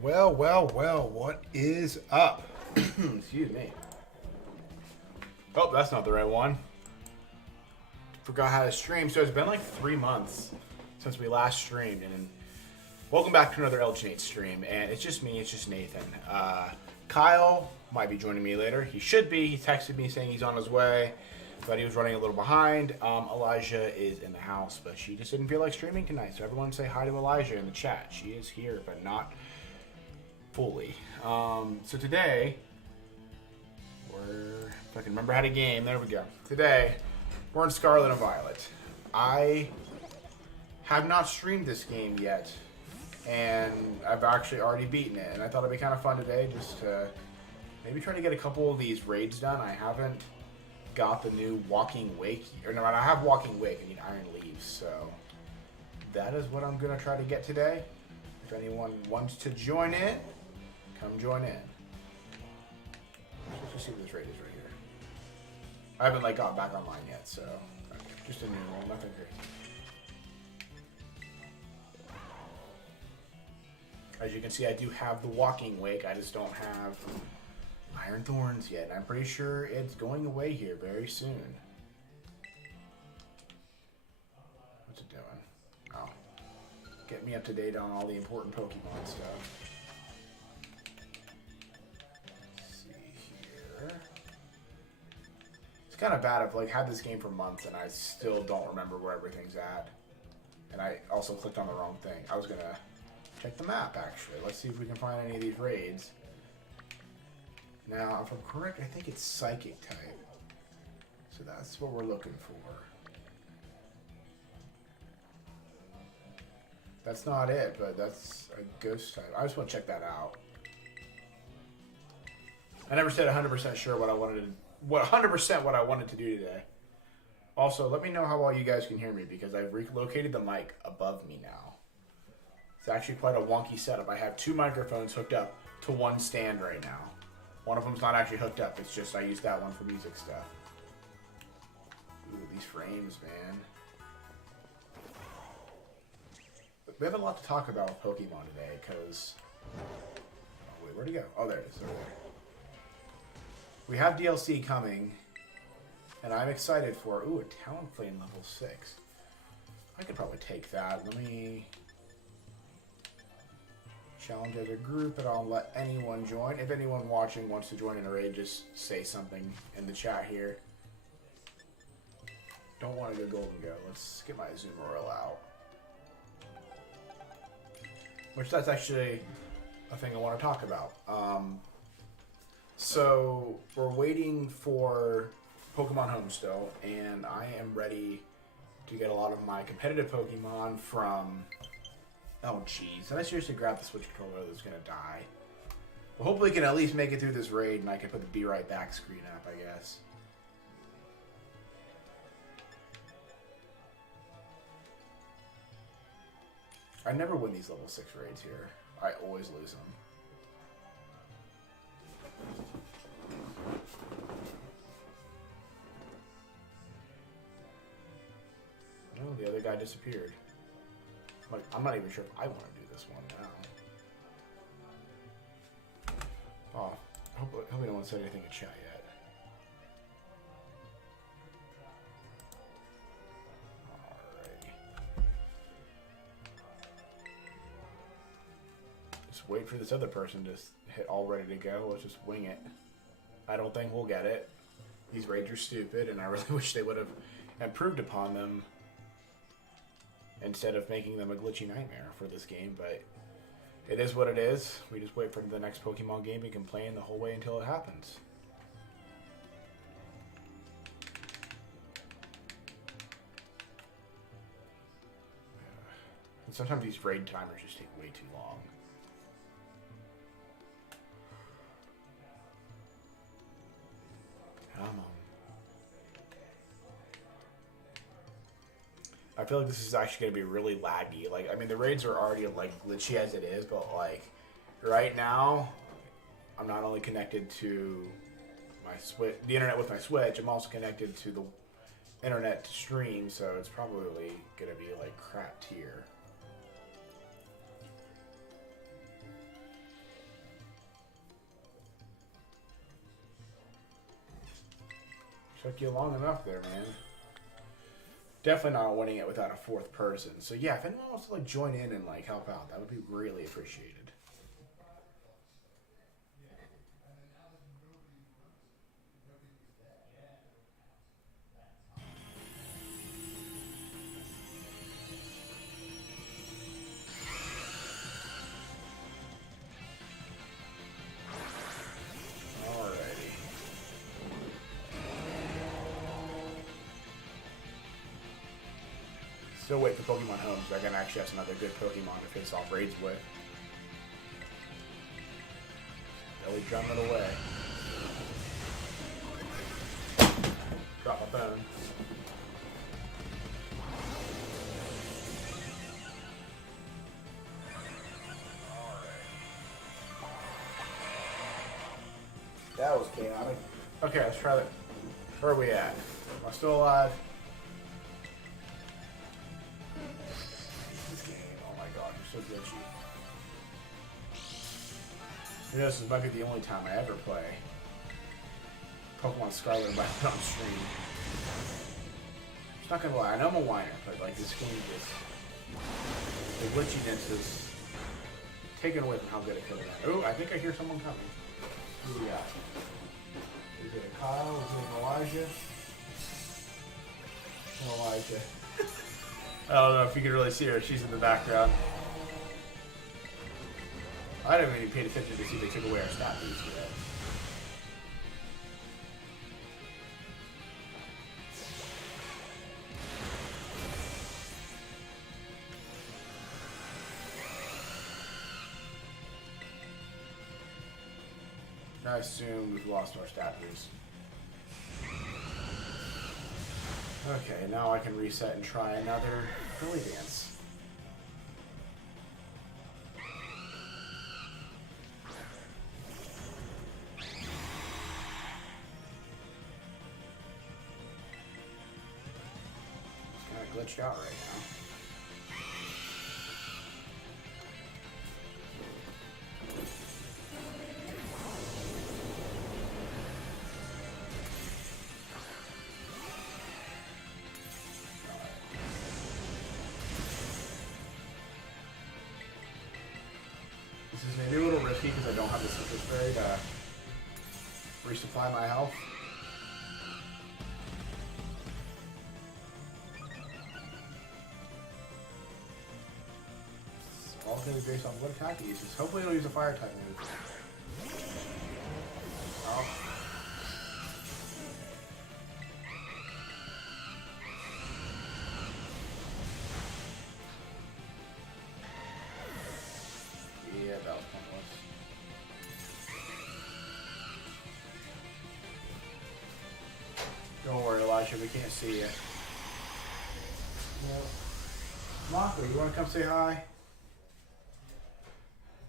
Well, well, well, what is up? Excuse me. Oh, that's not the right one. Forgot how to stream. So it's been like 3 months since we last streamed. And welcome back to another LG8 stream. And it's just me, it's just Nathan. Kyle might be joining me later. He should be. He texted me saying he's on his way, but he was running a little behind. Elijah is in the house, but she just didn't feel like streaming tonight. So everyone say hi to Elijah in the chat. She is here, but not fully. So today, if I can remember how to game, there we go. Today, we're in Scarlet and Violet. I have not streamed this game yet, and I've actually already beaten it. And I thought it'd be kind of fun today just to maybe try to get a couple of these raids done. I haven't got the new Walking Wake, or no, I have Walking Wake, I need Iron Leaves, so that is what I'm going to try to get today. If anyone wants to join in, come join in. Let's just see what this raid is right here. I haven't got back online yet, so just a new one, nothing crazy. As you can see, I do have the Walking Wake. I just don't have Iron Thorns yet. I'm pretty sure it's going away here very soon. What's it doing? Oh, get me up to date on all the important Pokemon stuff. Kind of bad. I've had this game for months and I still don't remember where everything's at. And I also clicked on the wrong thing. I was gonna check the map actually. Let's see if we can find any of these raids. Now, if I'm correct, I think it's Psychic type. So that's what we're looking for. That's not it, but that's a Ghost type. I just want to check that out. I never said 100% sure what I wanted to 100% what I wanted to do today. Also, let me know how well you guys can hear me because I've relocated the mic above me now. It's actually quite a wonky setup. I have 2 microphones hooked up to one stand right now. One of them's not actually hooked up. It's just I use that one for music stuff. Ooh, these frames, man. We have a lot to talk about with Pokemon today because... Oh, wait, where'd he go? Oh, there it is. Over there. We have DLC coming, and I'm excited for, ooh, a Talonflame level 6. I could probably take that. Let me challenge as a group, and I'll let anyone join. If anyone watching wants to join in a raid, just say something in the chat here. Don't want to go Golden Go. Let's get my Azumarill out. Which that's actually a thing I want to talk about. So, we're waiting for Pokemon Home still, and I am ready to get a lot of my competitive Pokemon from... Oh, jeez. Did I seriously grab the Switch controller that's going to die? Well, hopefully we can at least make it through this raid, and I can put the Be Right Back screen up, I guess. I never win these level 6 raids here. I always lose them. Oh, the other guy disappeared. I'm not even sure if I want to do this one now. Oh, I hope no one said anything in chat yet. Alrighty. Just wait for this other person to hit all ready to go. Let's just wing it. I don't think we'll get it. These raids are stupid, and I really wish they would have improved upon them instead of making them a glitchy nightmare for this game, but it is what it is. We just wait for the next Pokemon game and complain the whole way until it happens. And sometimes these raid timers just take way too long. Come on. I feel like this is actually going to be really laggy. I mean, the raids are already glitchy as it is, but right now, I'm not only connected to my Switch, the internet with my Switch, I'm also connected to the internet to stream, so it's probably going to be crap tier. Took you long enough there, man. Definitely not winning it without a fourth person. So yeah, if anyone wants to like join in and like help out, that would be really appreciated. Still wait for Pokemon Home so I can actually have some other good Pokemon to face off raids with. Belly drum it away. Drop my phone. That was chaotic. Okay, let's try that. Where are we at? Am I still alive? So glitchy. You know, this might be the only time I ever play Pokemon Scarlet and Violet on stream. I'm not gonna lie, I know I'm a whiner, but like this game just the glitchiness is taken away from how good it could have been. Oh, I think I hear someone coming. Who do we got? Is it a Kyle? Is it an Elijah? Elijah. I don't know if you can really see her. She's in the background. I didn't even pay attention to see if they took away our stat boost yet. I assume we've lost our stat boost. Okay, now I can reset and try another belly dance. Glitched out right now. This is maybe a little risky because I don't have the citrus berry to resupply my health. Based on what attack he uses. Hopefully he'll use a fire type move. Oh. Yeah, that was pointless. Don't worry, Elijah, we can't see you. Yep. Mako, you want to come say hi?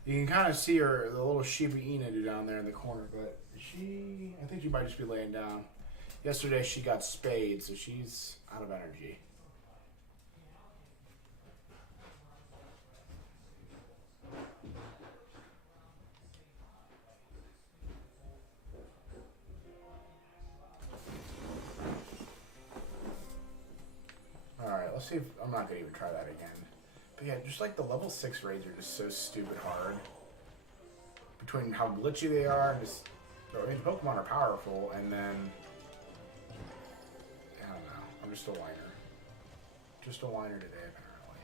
You can kind of see her, the little Shiba Inu down there in the corner, but I think she might just be laying down. Yesterday she got spayed, so she's out of energy. Alright, let's see if, I'm not going to even try that again. But yeah, just like the level 6 raids are just so stupid hard. Between how glitchy they are, and just, I mean, Pokemon are powerful, and then, I don't know, I'm just a whiner. Just a whiner today, apparently.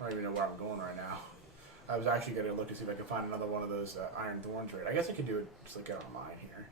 I don't even know where I'm going right now. I was actually going to look to see if I could find another one of those Iron Thorns right. I guess I could do it just like out of mine here.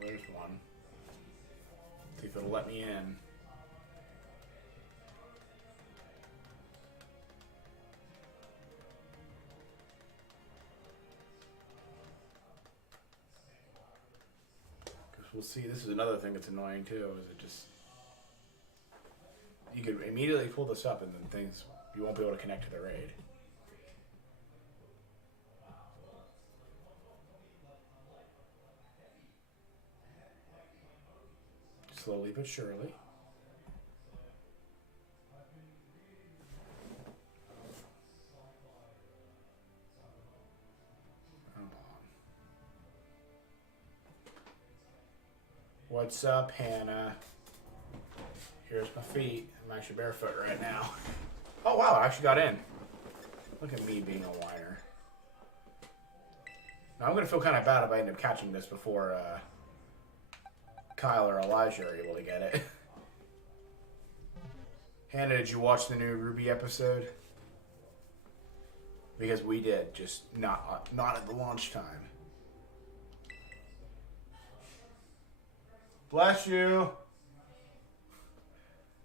There's one. See if it'll let me in. we'll see. This is another thing that's annoying too. Is it just you could immediately pull this up and then you won't be able to connect to the RAID. Slowly but surely. What's up, Hannah? Here's my feet. I'm actually barefoot right now. Oh, wow, I actually got in. Look at me being a whiner. Now, I'm going to feel kind of bad if I end up catching this before Kyle or Elijah are able to get it. Hannah, did you watch the new Ruby episode? Because we did, just not at the launch time. Bless you.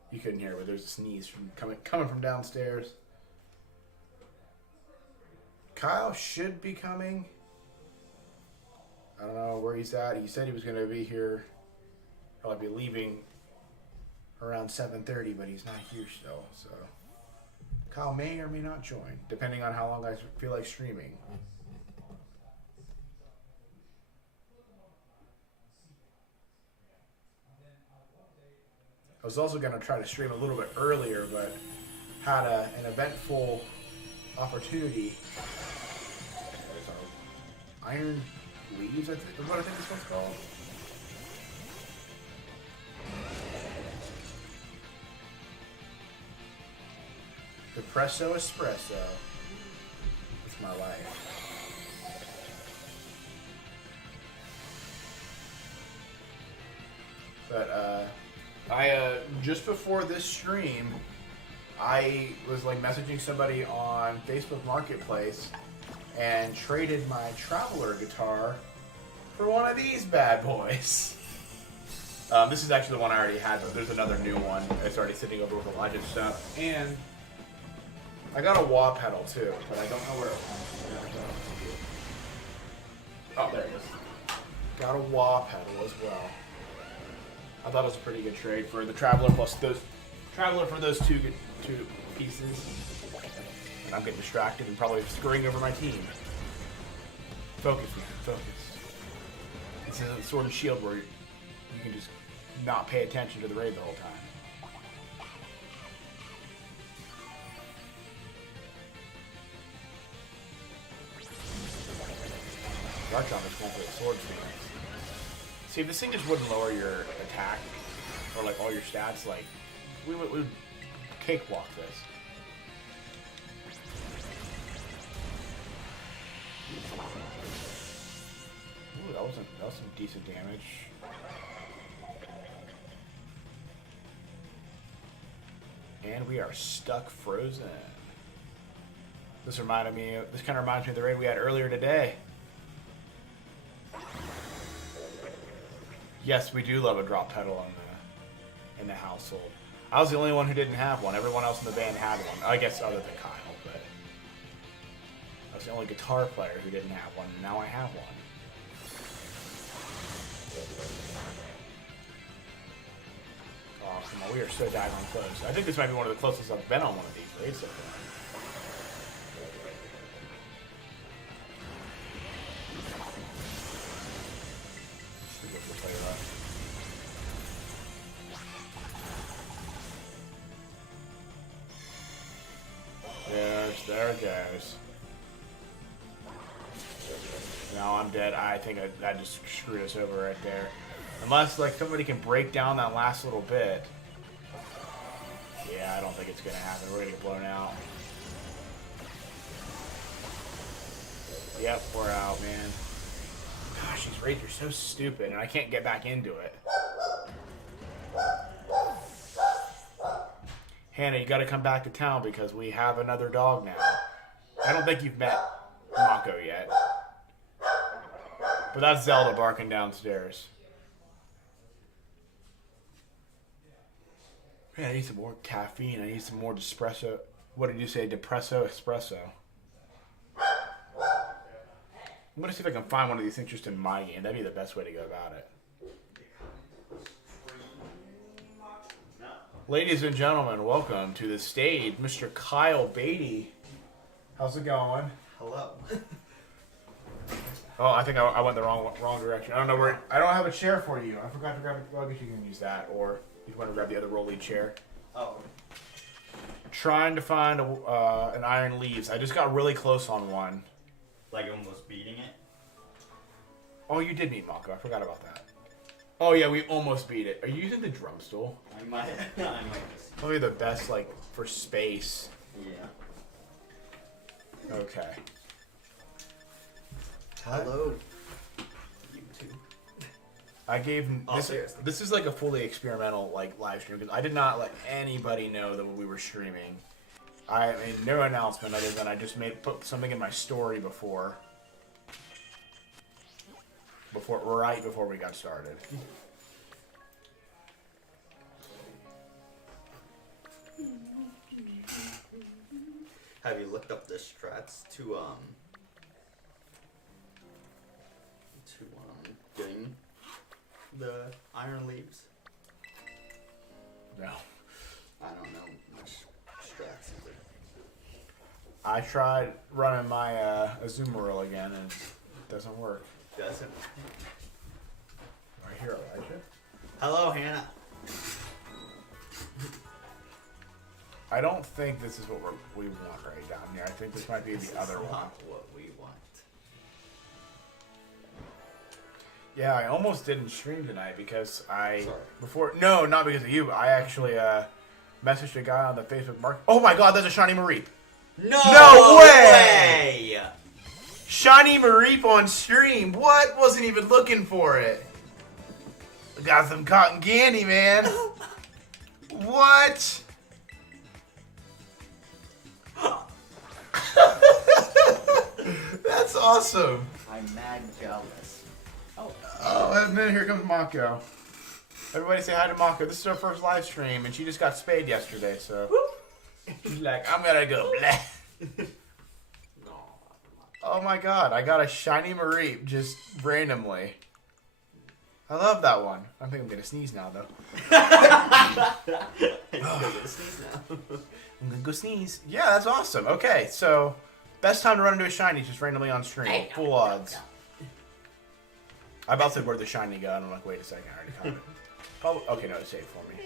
You couldn't hear, but there's a sneeze coming from downstairs. Kyle should be coming. I don't know where he's at. He said he was going to be here. He'll be leaving around 7:30, but he's not here still. So Kyle may or may not join, depending on how long I feel like streaming. I was also going to try to stream a little bit earlier, but had an eventful opportunity. Iron Leaves, I think, what I think this one's called. Depresso Espresso. It's my life. But, just before this stream, I was like messaging somebody on Facebook Marketplace and traded my Traveler guitar for one of these bad boys. This is actually the one I already had, but there's another new one. It's already sitting over with Elijah's stuff. And I got a wah pedal too, but I don't know where it went. Oh, there it is. Got a wah pedal as well. I thought it was a pretty good trade for the Traveler plus those for those two pieces. And I'm getting distracted and probably screwing over my team. Focus, man, focus. This isn't Sword and Shield where you can just not pay attention to the raid the whole time. Dark Jobbers won't play sword stance. See, if this thing just wouldn't lower your attack or like all your stats, like we would cakewalk this. Ooh, that was some decent damage. And we are stuck frozen. This kind of reminds me of the raid we had earlier today. Yes, we do love a drop pedal in the household. I was the only one who didn't have one. Everyone else in the band had one. I guess other than Kyle, but I was the only guitar player who didn't have one. And now I have one. Oh, come on. We are so daggone close. I think this might be one of the closest I've been on one of these raids so far. There it goes. Now I'm dead. I think I just screwed us over right there. Unless like somebody can break down that last little bit. Yeah, I don't think it's gonna happen. We're gonna get blown out. Yep, we're out, man. Gosh, these raids are so stupid, and I can't get back into it. Hannah, you gotta come back to town because we have another dog now. I don't think you've met Mako yet. But that's Zelda barking downstairs. Man, I need some more caffeine. I need some more espresso. What did you say? Depresso espresso. I'm gonna see if I can find one of these things just in my game. That'd be the best way to go about it. Ladies and gentlemen, welcome to the stage, Mr. Kyle Beatty. How's it going? Hello. Oh, I think I went the wrong direction. I don't know where. I don't have a chair for you. I forgot to grab it. Well, I guess you can use that, or if you want to grab the other rolly chair. Oh. Trying to find an iron leaves. I just got really close on one. Like almost beating it? Oh, you did meet Mako. I forgot about that. Oh yeah, we almost beat it. Are you using the drum stool? I might just. Probably the best, like, for space. Yeah. Okay. Hello. YouTube. I gave Seriously. this is like a fully experimental like live stream because I did not let anybody know that we were streaming. I made no announcement other than I just put something in my story right before we got started. Have you looked up the strats to getting the iron leaves? No. I don't know much strats either. I tried running my Azumarill again and it doesn't work. Doesn't. Right here, Elijah. Hello, Hannah. I don't think this is what we want right down here. I think this might be the other one. Not what we want. Yeah, I almost didn't stream tonight because Sorry. No, not because of you. I actually messaged a guy on the Facebook market. Oh my God, there's a shiny Mareep. No way! Shiny Mareep on stream. What? Wasn't even looking for it. Got some cotton candy, man. What? That's awesome. I'm mad jealous. Oh, man, here comes Mako. Everybody say hi to Mako. This is our first live stream, and she just got spayed yesterday, so. She's like, I'm gonna go bleh. Oh my God, I got a shiny Mareep just randomly. I love that one. I think I'm gonna sneeze now, though. I'm gonna go sneeze. Yeah, that's awesome. Okay, so best time to run into a shiny is just randomly on stream. Full odds. I about said where the shiny got. I'm like, wait a second, I already caught it. Probably, okay, no, it's saved for me.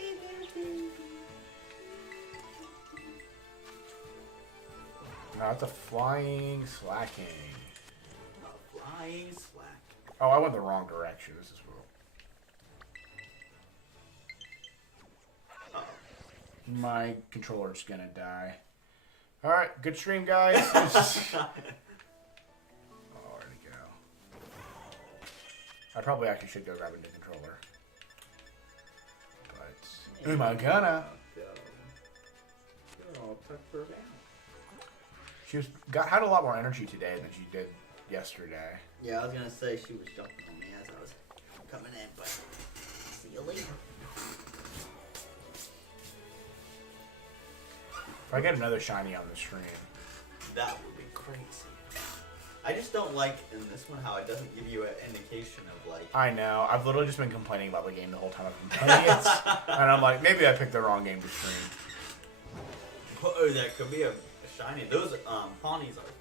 No, it's a flying slacking. Flying slack. Oh, I went the wrong direction. This is my controller's gonna die. All right, good stream, guys. Oh, where'd it go? I probably actually should go grab a new controller. But who am I gonna? She had a lot more energy today than she did yesterday. Yeah, I was gonna say she was jumping on me as I was coming in, but see you later. If I get another shiny on the stream, that would be crazy. I just don't like in this one how it doesn't give you an indication of like. I know. I've literally just been complaining about the game the whole time I've been playing it, and I'm like, maybe I picked the wrong game to stream. Oh, that could be a shiny. Those pawnies are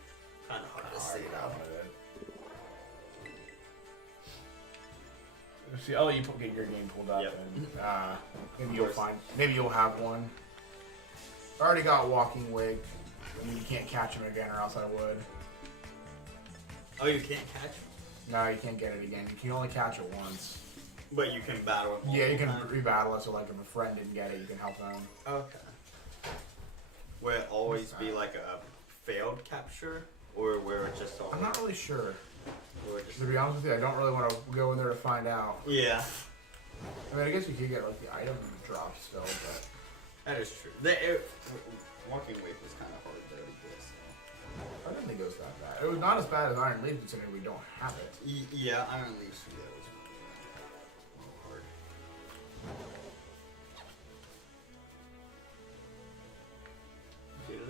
kind of hard to see. See, oh, you get your game pulled up, Yep. and maybe you'll have one. I already got Walking Wig. I mean, you can't catch him again, or else I would. Oh, you can't catch him? No, you can't get it again. You can only catch it once. But you can battle him. Yeah, you can rebattle it. So, like, if a friend didn't get it, you can help them. Okay. Will it always be like a failed capture, or where it just always? I'm not really sure. Just... To be honest with you, I don't really want to go in there to find out. Yeah. I mean, I guess you could get like the item drop still, but that is true. Walking Wave was kind of hard though to get. So. I didn't think it was that bad. It was not as bad as Iron Leaf, considering we don't have it. Yeah, Iron Leaf was hard. It'd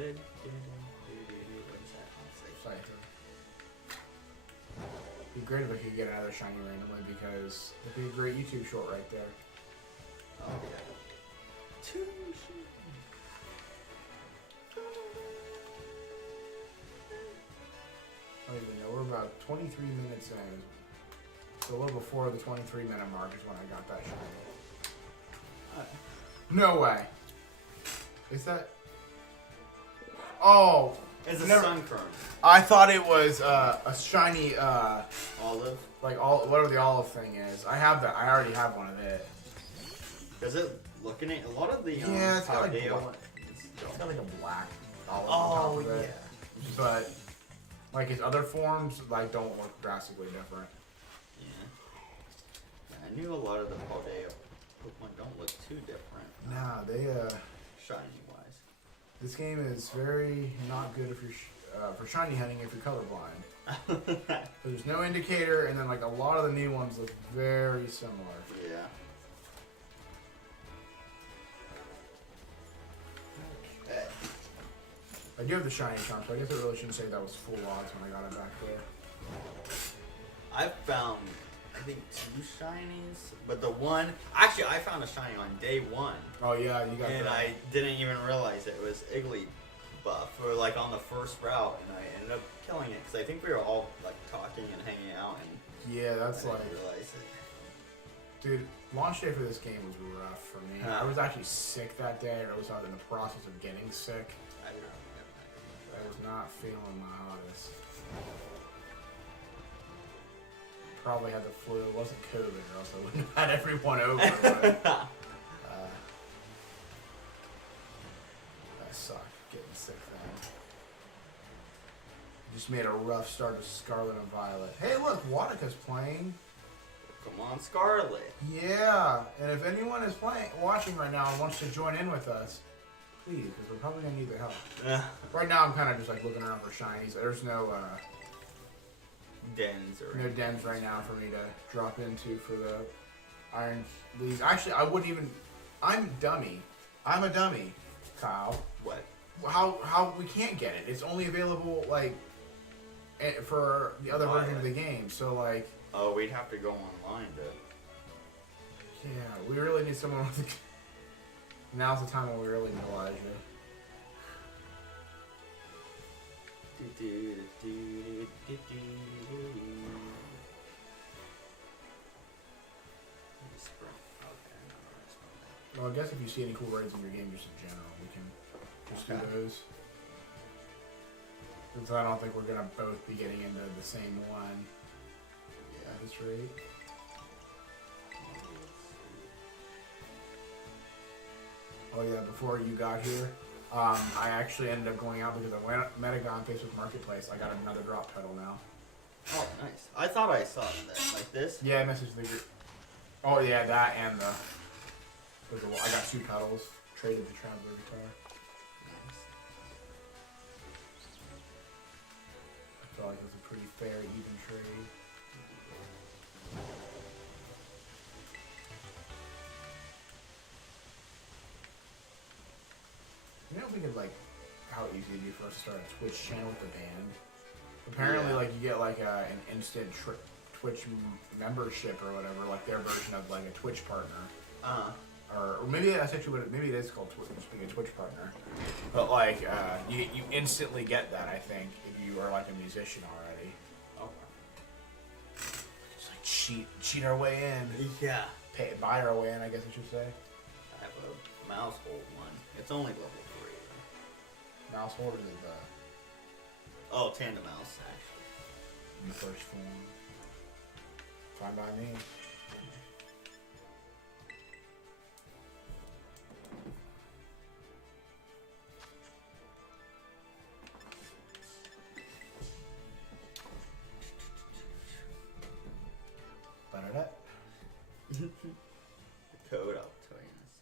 be great if I could get another shiny randomly because it'd be a great YouTube short right there. Oh yeah. Too I don't even know. We're about 23 minutes in. So a little before the 23-minute mark is when I got that shiny. No way. Is that? Oh. It's a never... sun chrome. I thought it was a shiny Olive. like all whatever the olive thing is. I have that. I already have one of it. Does it looking at a lot of the yeah, it's got like Paldea black. It's got like a black olive oh on top of yeah. it. But like its other forms like don't look drastically different. Yeah. I knew a lot of the Paldea Pokemon don't look too different. Nah, they shiny wise. This game is very not good if you're for shiny hunting if you're colorblind. There's no indicator, and then like a lot of the new ones look very similar. Yeah. I do have the shiny charm, so I guess I really shouldn't say that was full odds when I got it back there. I found, I think, 2 shinies, but the one, actually I found a shiny on day 1. Oh yeah, you got and that. I didn't even realize it was Igglybuff, or like on the first route, and I ended up killing it, because I think we were all like talking and hanging out, and yeah, that's I like, didn't realize it. dude, launch day for this game was rough for me. I was actually sick that day, or at least I was in the process of getting sick. I was not feeling my hottest. Probably had the flu. It wasn't COVID, or else I wouldn't have had everyone over. But, that sucked, getting sick then. Just made a rough start to Scarlet and Violet. Hey, look, Wadika's playing. Come on, Scarlet. Yeah, and if anyone is watching right now and wants to join in with us, please, because we're probably gonna need the help. Right now, I'm kind of just like looking around for shinies. There's no dens or no dens right now for me to drop into for the iron leagues. Actually, I wouldn't even. I'm dummy. I'm a dummy, Kyle. What? How we can't get it? It's only available like for the other version of the game. So like. Oh, we'd have to go online to. Yeah, we really need someone with. Now's the time when we really need Elijah. Well, I guess if you see any cool raids in your game, just in general, we can just do those. Since I don't think we're gonna both be getting into the same one at this rate. Oh yeah, before you got here, I actually ended up going out because I went Metagon Facebook Marketplace. I got another drop pedal now. Oh, nice. I thought I saw that, like this. Yeah, I messaged the group. Oh yeah, that and the. I got 2 pedals. Traded the Traveler guitar. Nice. I feel like it was a pretty fair, even trade. You know if we could like, how easy it'd be for us to start a Twitch channel with the band? Apparently, like you get like an instant Twitch membership or whatever, like their version of like a Twitch partner. Or maybe that's actually what maybe it is called being a Twitch partner. But like you instantly get that, I think, if you are like a musician already. Okay. Just like cheat our way in. Yeah. Buy our way in, I guess I should say. I have a mouse hold one. It's only level 3. Mouse holder is the. Oh, tandem mouse actually. In the first form. Fine by me. The code, I'll tell you this.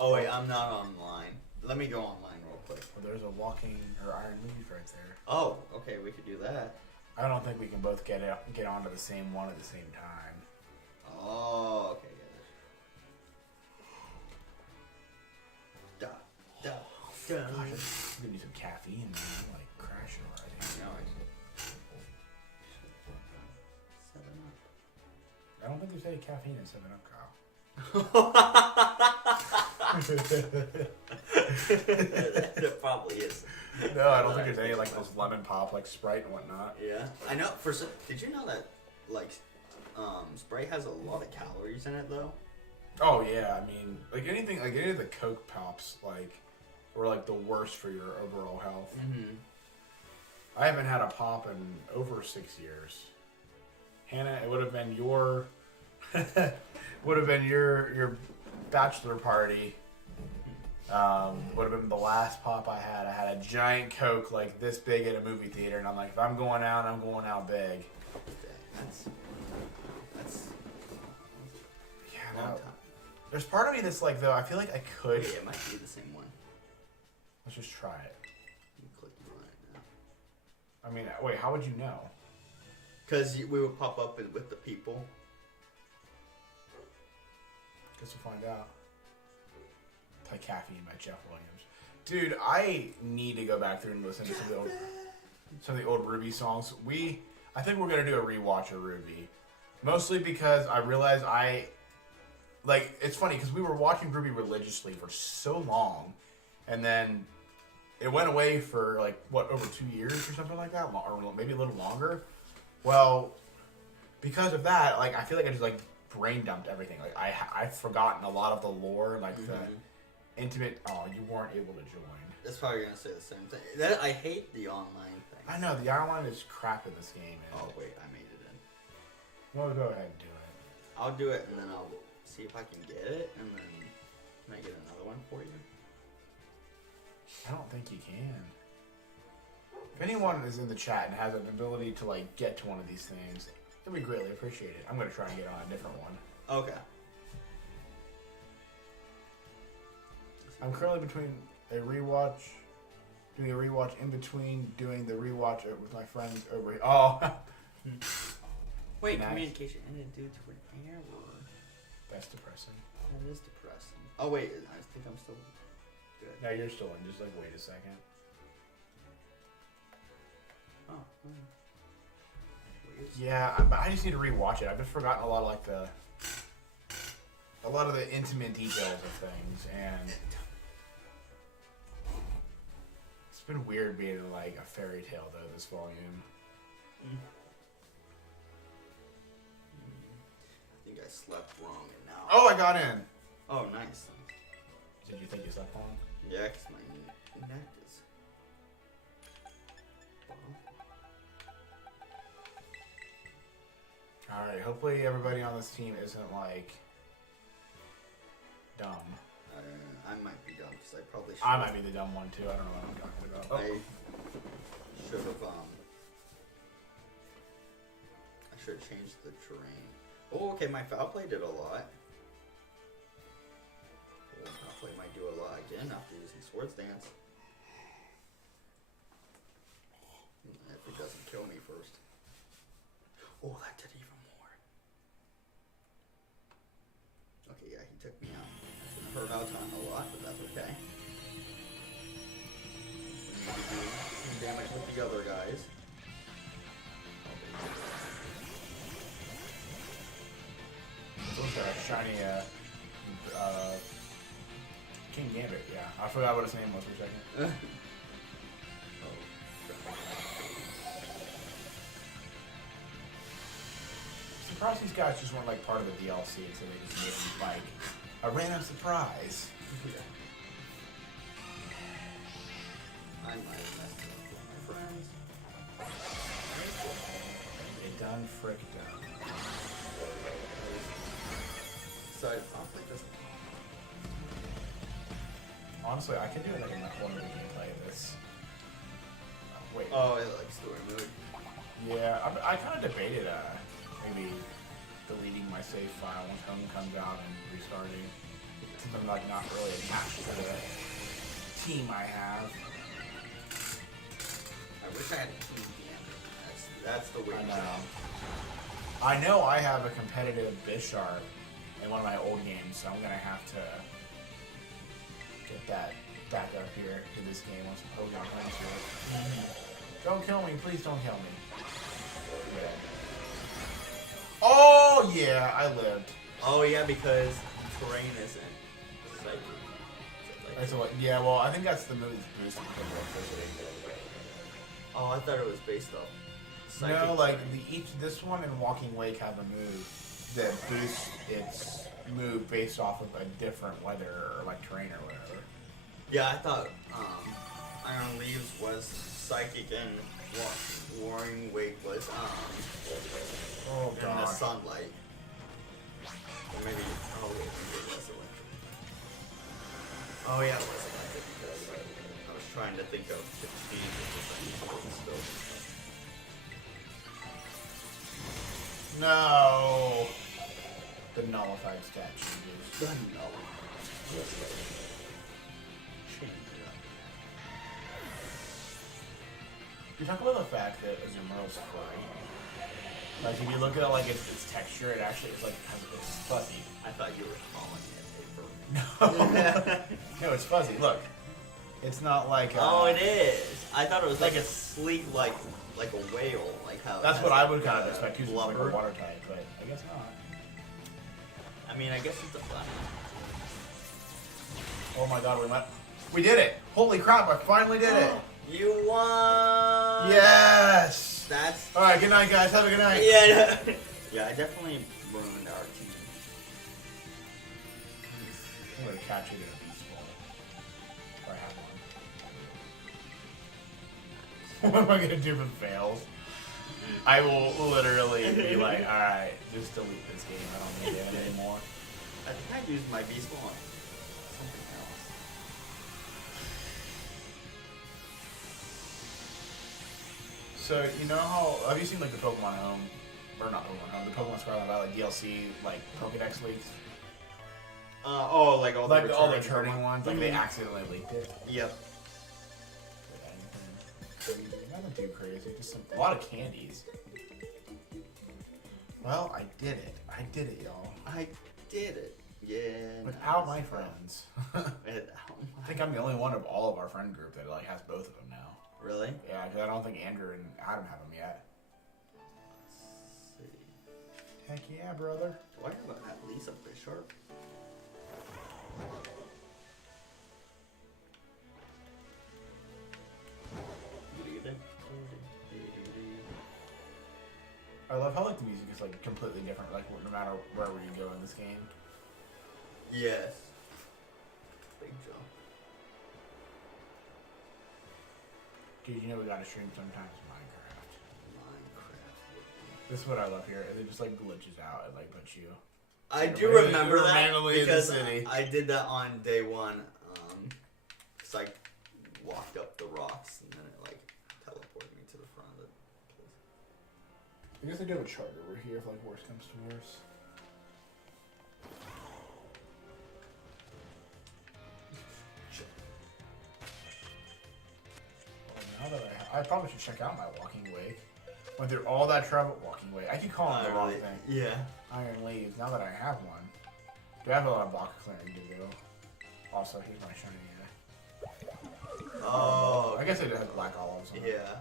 Oh wait, I'm not online. Let me go online real quick. Well, there's a walking or iron leaf right there. Oh, okay, we could do that. I don't think we can both get onto the same one at the same time. Oh, okay, yeah. Da. Gosh, I'm gonna need some caffeine, man. I'm like crashing already. No, I don't think there's any caffeine in 7-Up, Kyle. It probably is. No, I don't think there's any like those lemon pop like Sprite and whatnot. Yeah, I know. Did you know that like Sprite has a lot of calories in it though? Oh yeah, I mean like anything like any of the Coke pops like were like the worst for your overall health. Mm-hmm. I haven't had a pop in over 6 years. Hannah, it would have been your bachelor party. Would have been the last pop I had. I had a giant Coke like this big at a movie theater, and I'm like, if I'm going out, I'm going out big. That's yeah. a long No. time. There's part of me that's like though I feel like I could. Yeah, it might be the same one. Let's just try it. I'm clicking on it now. I mean, wait, how would you know? Because we would pop up with the people. Guess we'll find out. Play Caffeine by Jeff Williams. Dude, I need to go back through and listen to some of the old Ruby songs. I think we're gonna do a rewatch of Ruby, mostly because I realized it's funny because we were watching Ruby religiously for so long, and then it went away for like over 2 years or something like that, or maybe a little longer. Well, because of that, like I feel like I just like brain dumped everything. Like I've forgotten a lot of the lore, like the intimate. Oh, you weren't able to join. That's probably gonna say the same thing. I hate the online thing. I know the online is crap in this game. Oh wait, I made it in. Well, go ahead and do it. I'll do it and then I'll see if I can get it and then can I get another one for you? I don't think you can. If anyone is in the chat and has an ability to like get to one of these things, it'd be greatly appreciated. I'm gonna try and get on a different one. Okay. I'm currently doing a rewatch in between doing the rewatch with my friends over here. Oh. Wait, Nice. communication ended due to an error. That's depressing. That is depressing. Oh wait, I think I'm still good. Yeah, you're still in. Just like wait a second. Oh. Weird. Yeah, I just need to rewatch it. I've just forgotten a lot of the intimate details of things, and it's been weird being in like a fairy tale though this volume. I think I slept wrong and now. Oh, I got in. Oh, nice. Did you think you slept wrong? Yeah, because my neck is. All right. Hopefully everybody on this team isn't like dumb. I might be dumb because I probably should. I might be the dumb one too. I don't know what I'm talking about. Oh. I should have changed the terrain. Oh, okay, my foul play did a lot. Well, foul play might do a lot again after using Swords Dance. If it doesn't kill me first. Oh, that did even more. Okay, yeah, he took me out. That's gonna hurt Alton a lot, but that's okay. We need to do some damage with the other guys. Looks like a shiny King Gambit. Yeah, I forgot what his name was for a second. Surprised these guys just weren't like part of the DLC, and so they just made them like a random surprise. Yeah. I might have messed up with my friends. They done frick done. Side conflict doesn't. Honestly, I could do like a one minute gameplay of this. Wait. Oh, I like story mode. Yeah, I kind of debated maybe deleting my save file once home comes out and restarting. Since I'm like not really attached to the team I have. I wish I had a team gamer. That's the way. I know I have a competitive Bisharp in one of my old games, so I'm gonna have to get that back up here to this game once Hogan plays it. Don't kill me, please don't kill me. Yeah. Oh yeah, I lived. Oh yeah, because terrain isn't psychic. Like, That's what, yeah, well, I think that's the movie's boosting for electricity. oh, I thought it was based off. No, like this one and Walking Wake have a move that boosts its move based off of a different weather or like terrain or whatever. Yeah, I thought Iron Leaves was psychic and Warring Wake was Oh in the god. sunlight. Or maybe it was electric. Oh yeah, it was electric because I was trying to think of 15 still. No. The nullified stat changes. You talk about the fact that Azumarill's furry. Like if you look at it, like its texture, it actually is like it's fuzzy. I thought you were calling it a paper. No, it's fuzzy. Look, it's not like. Oh, it is. I thought it was like a sleek, like a whale, like how. That's what I would kind of expect. Because it's like blubber. a water type, but I guess not. I mean, I guess it's a flat. Oh my god, we did it! Holy crap! I finally did it! You won! Yes! That's... Alright, good night, guys. Have a good night. Yeah, yeah, I definitely ruined our team. I'm gonna catch it in a beast ball. If I have one. What am I gonna do if it fails? I will literally be like, alright, just delete this game. I don't need it anymore. I think I used my beast ball on something else. So, you know how, have you seen like the Pokemon Home, or not Pokemon Home, the Pokemon Scarlet Valley DLC, like Pokedex leaks? Oh, like all the Like all the returning returning ones, like they accidentally leaked it. Yep. Nothing too crazy, just a lot of candies. Well, I did it. I did it, y'all. I did it. Yeah. Without my friends. I I think I'm the only one of all of our friend group that like has both of them now. Really? Yeah, because I don't think Andrew and Adam have them yet. Let's see. Heck yeah, brother. Do I have at least a fish shark? I love how like the music is like completely different, like no matter wherever you go in this game. Yes. Big jump. Dude, you know we gotta stream sometimes Minecraft. Minecraft. This is what I love here. It just like glitches out and like puts you. I do You're remember that randomly in the because city. I did that on day one. Cause I walked up the rocks and then it like teleported me to the front of it. I guess I do have a chart over here if like worse comes to worse. Well, now that I probably should check out my Walking Wake. Went through all that trouble. Walking Wake. I keep calling it the wrong thing. Yeah. Iron Leaves. Now that I have one, do I have a lot of block clearing to do? Also, here's my shiny guy. Oh. I guess it has black olives on it. Yeah.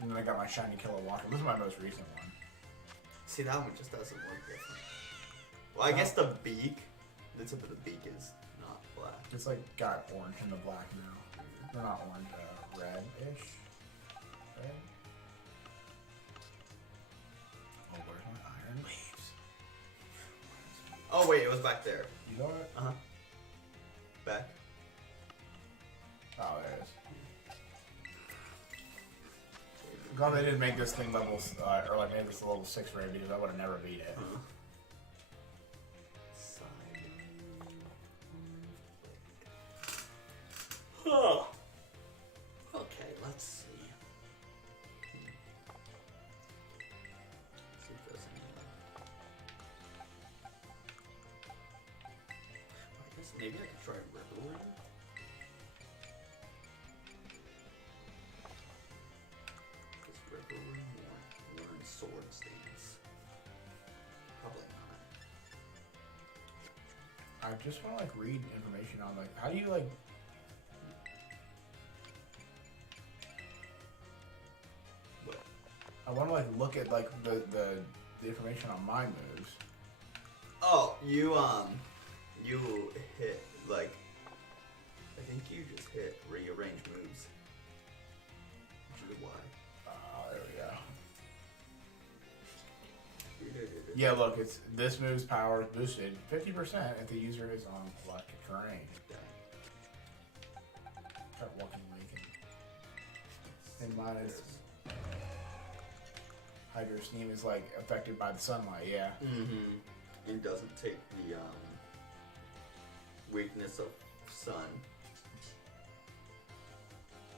And then I got my shiny Killer Walker. This is my most recent one. See, that one just doesn't look different. Well, I guess the beak, the tip of the beak is not black. It's like got orange in the black now. They're not orange, red-ish. Red? Oh, where's my Iron Leaves? Oh wait, it was back there. You got it? Uh huh. Back. Oh, there it is. Glad they didn't make this thing level, or like made this a level 6 raid because I would have never beat it. Huh. Okay, let's see. See if there's any. I guess maybe I could try River. Learn sword stance. Probably not. I just want to like read information on like how do you like. What? I want to like look at like the information on my moves. Oh, you You hit, like, I think you just hit rearrange moves. Which is why. There we go. Yeah, look, it's this move's power is boosted 50% if the user is on electric terrain. Start walking Lincoln. And mine is Hydro Steam is like affected by the sunlight, yeah. Mm-hmm. It doesn't take the weakness of sun.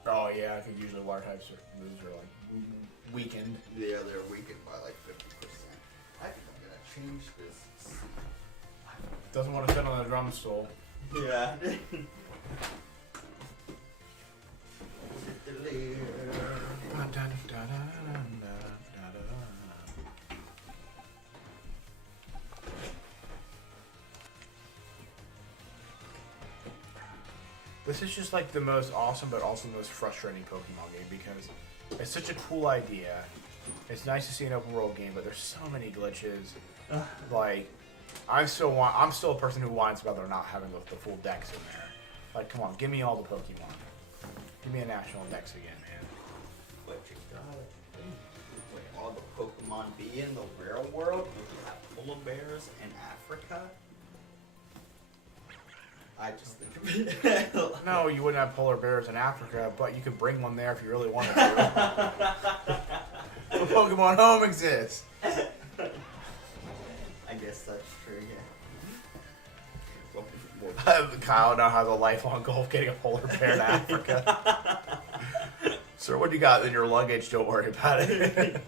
Oh yeah, I think usually water types moves are like weakened. Yeah, they're weakened by like 50%. I think I'm gonna change this. Doesn't want to sit on the drum stool. Yeah. This is just like the most awesome but also the most frustrating Pokemon game because it's such a cool idea. It's nice to see an open world game, but there's so many glitches. Like, I'm still a person who whines about there not having the full decks in there. Like, come on, give me all the Pokemon. Give me a national dex again, man. But you got it. Wait, all the Pokemon be in the real world? Would you have polar bears in Africa? I just think of it. No, you wouldn't have polar bears in Africa, but you could bring one there if you really wanted to. The Pokemon Home exists. I guess that's true, yeah. Kyle now has a lifelong goal of getting a polar bear in Africa. Sir, what do you got in your luggage? Don't worry about it. That's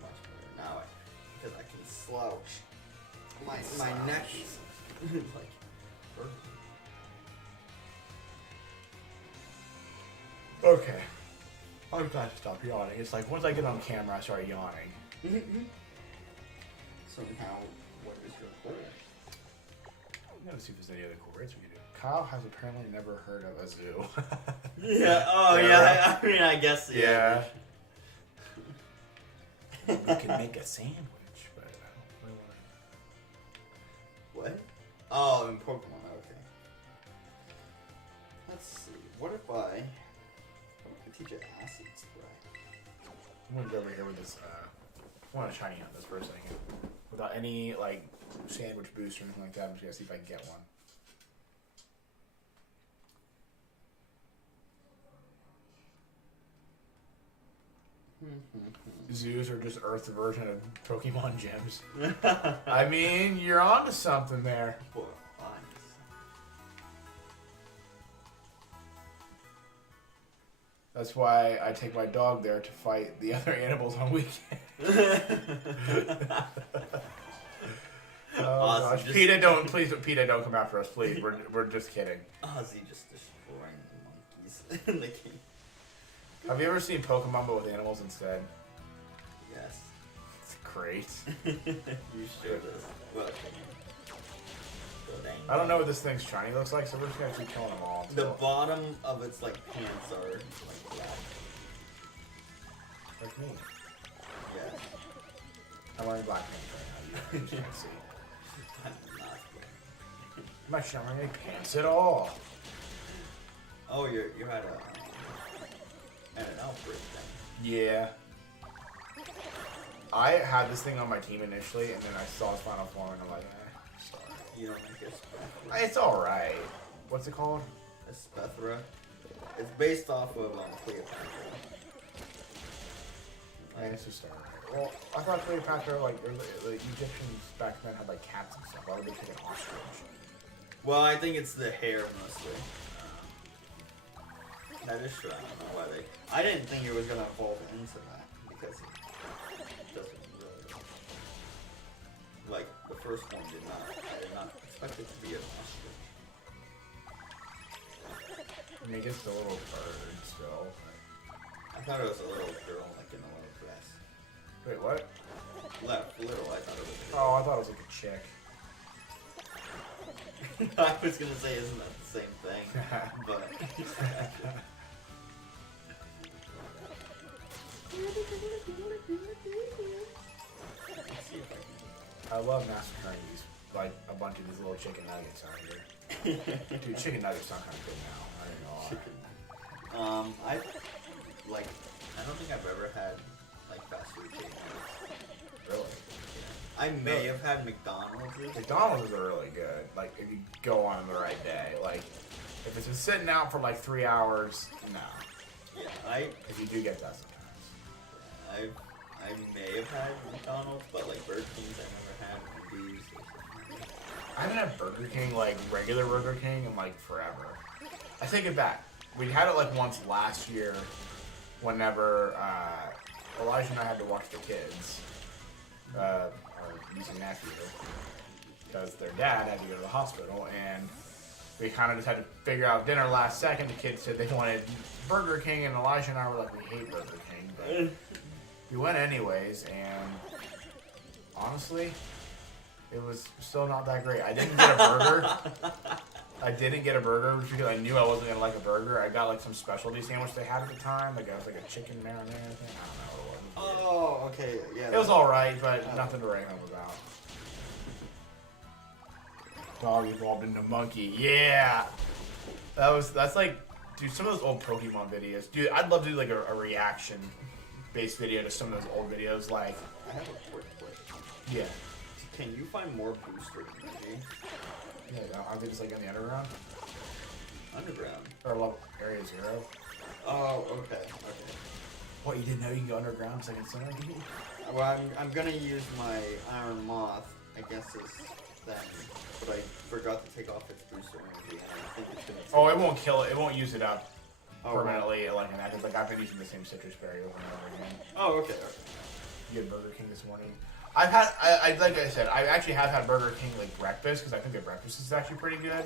much better now because I can slouch. My neck is like burning. Okay. I'm glad to stop yawning. It's like once I get on camera, I start yawning. So now, what is your goal? I'm gonna see if there's any other cool raids we can do. Kyle has apparently never heard of a zoo. Yeah. Oh, yeah. I mean, I guess. Yeah. We can make a sandwich, but I don't really want to. What? Oh, in Pokemon. Okay. Let's see. What if I teach an acid spray? I'm gonna go over here with this. I want to shiny on this for a second, without any like sandwich boost or anything like that. I'm just gonna see if I can get one. Zoos are just Earth's version of Pokemon gyms. I mean, you're onto something there. Well, That's why I take my dog there to fight the other animals on weekends. Oh Awesome. gosh, PETA, don't please, PETA, don't come after us, please. We're just kidding. Ozzy just destroying the monkeys in the game. Have you ever seen Pokemon but with animals instead? Yes. It's great. You should. Well, I don't know what this thing's shiny looks like, so we're just gonna keep killing them all. The bottom of its like pants are like black. Like me. Yeah. I'm wearing black pants right now. You just can't see. I'm not black. I'm not showing any pants at all. Oh, you had an outbreak then. Yeah. I had this thing on my team initially, and then I saw its final form, and I'm like, sorry. You don't think it's Spethra? It's alright. What's it called? It's Spethra. It's based off of Cleopatra. Man, it's just alright. Well, I thought Cleopatra, like, the Egyptians back then had, like, cats and stuff. Why would they take an ostrich? Well, I think it's the hair mostly. That is true. I don't know why they. I didn't think it was gonna evolve into that because it doesn't really. Like the first one did not. I did not expect it to be an ostrich. I mean, it's a little bird still. I thought it was a little girl, like in a little dress. Wait, what? Little. I thought it was. Oh, I thought it was like a chick. I was gonna say, isn't that the same thing? But. I love massacring these, like, a bunch of these little chicken nuggets out here. Dude, chicken nuggets sound kind of good now. I don't know why. I don't think I've ever had, like, fast food chicken nuggets. Really? Yeah. I may have had McDonald's. McDonald's are really good. Like, if you go on them the right day. Like, if it's been sitting out for like 3 hours, no. Yeah, Because you do get that sometimes. I may have had McDonald's, but like Burger King's I never had Wendy's or something. I haven't had Burger King, like regular Burger King, in like forever. I take it back. We had it like once last year, whenever Elijah and I had to watch the kids, our niece and nephew, because their dad had to go to the hospital, and we kind of just had to figure out dinner last second. The kids said they wanted Burger King, and Elijah and I were like, we hate Burger King, but we went anyways, and honestly, it was still not that great. I didn't get a burger. I didn't get a burger just because I knew I wasn't gonna like a burger. I got like some specialty sandwich they had at the time. Like it was like a chicken marinara thing. I don't know what it was. Oh, okay, yeah. It was all right, but nothing to write home about. Dog evolved into monkey. Yeah, that's like, dude. Some of those old Pokemon videos, dude. I'd love to do like a reaction-based video to some of those old videos. Like, I have a quick question. Yeah. Can you find more booster energy? Yeah, aren't they just like in the underground? Underground? Or level area 0? Oh, okay. What, you didn't know you can go underground so I can send it? Well, I'm gonna use my Iron Moth, I guess is then, but I forgot to take off its booster energy, and I think it's gonna. Oh, it won't kill it. It won't use it up Oh, permanently like in that. Cause like I've been using the same citrus berry over and over again. Oh, okay. You had Burger King this morning. I've had, like I said, I actually have had Burger King like breakfast because I think their breakfast is actually pretty good,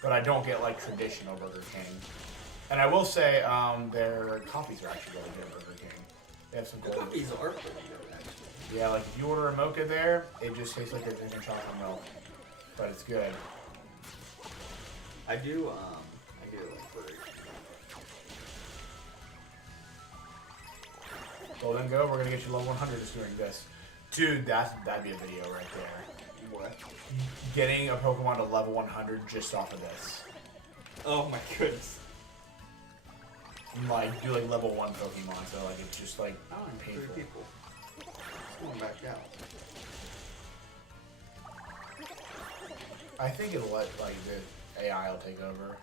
but I don't get like traditional Burger King. And I will say, their coffees are actually really good at Burger King. They have some The golden. coffees are pretty good, actually. Yeah, like if you order a mocha there, it just tastes like you're drinking chocolate milk, but it's good. I do like Burger King. Well then go, we're gonna get you level 100 just doing this. Dude, that'd be a video right there. What? Getting a Pokemon to level 100 just off of this. Oh my goodness. Like, do like level 1 Pokemon, so like it's just like Oh, I'm painful. 3 people. It's going back out. I think it'll let like the AI will take over.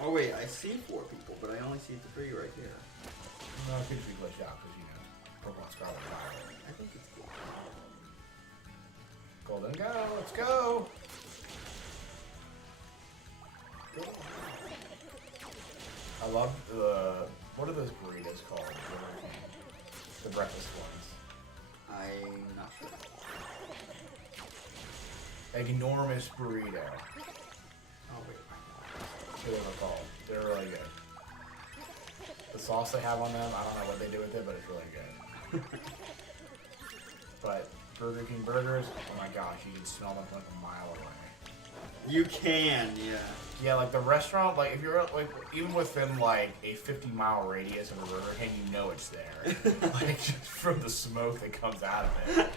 Oh wait, I see 4 people, but I only see 3 right here. No, it could just be glitched out because you know Pokemon Scarlet and Lyre. I think it's cool. Golden go, let's go! I love the, what are those burritos called? The breakfast ones. I'm not sure. Enormous burrito. Oh wait. That's what they're called. They're really good. The sauce they have on them, I don't know what they do with it, but it's really good. But Burger King burgers, oh my gosh, you can smell them from like a mile away. You can, yeah. Yeah, like the restaurant, like if you're like even within like a 50-mile radius of a Burger King, you know it's there. Like just from the smoke that comes out of it,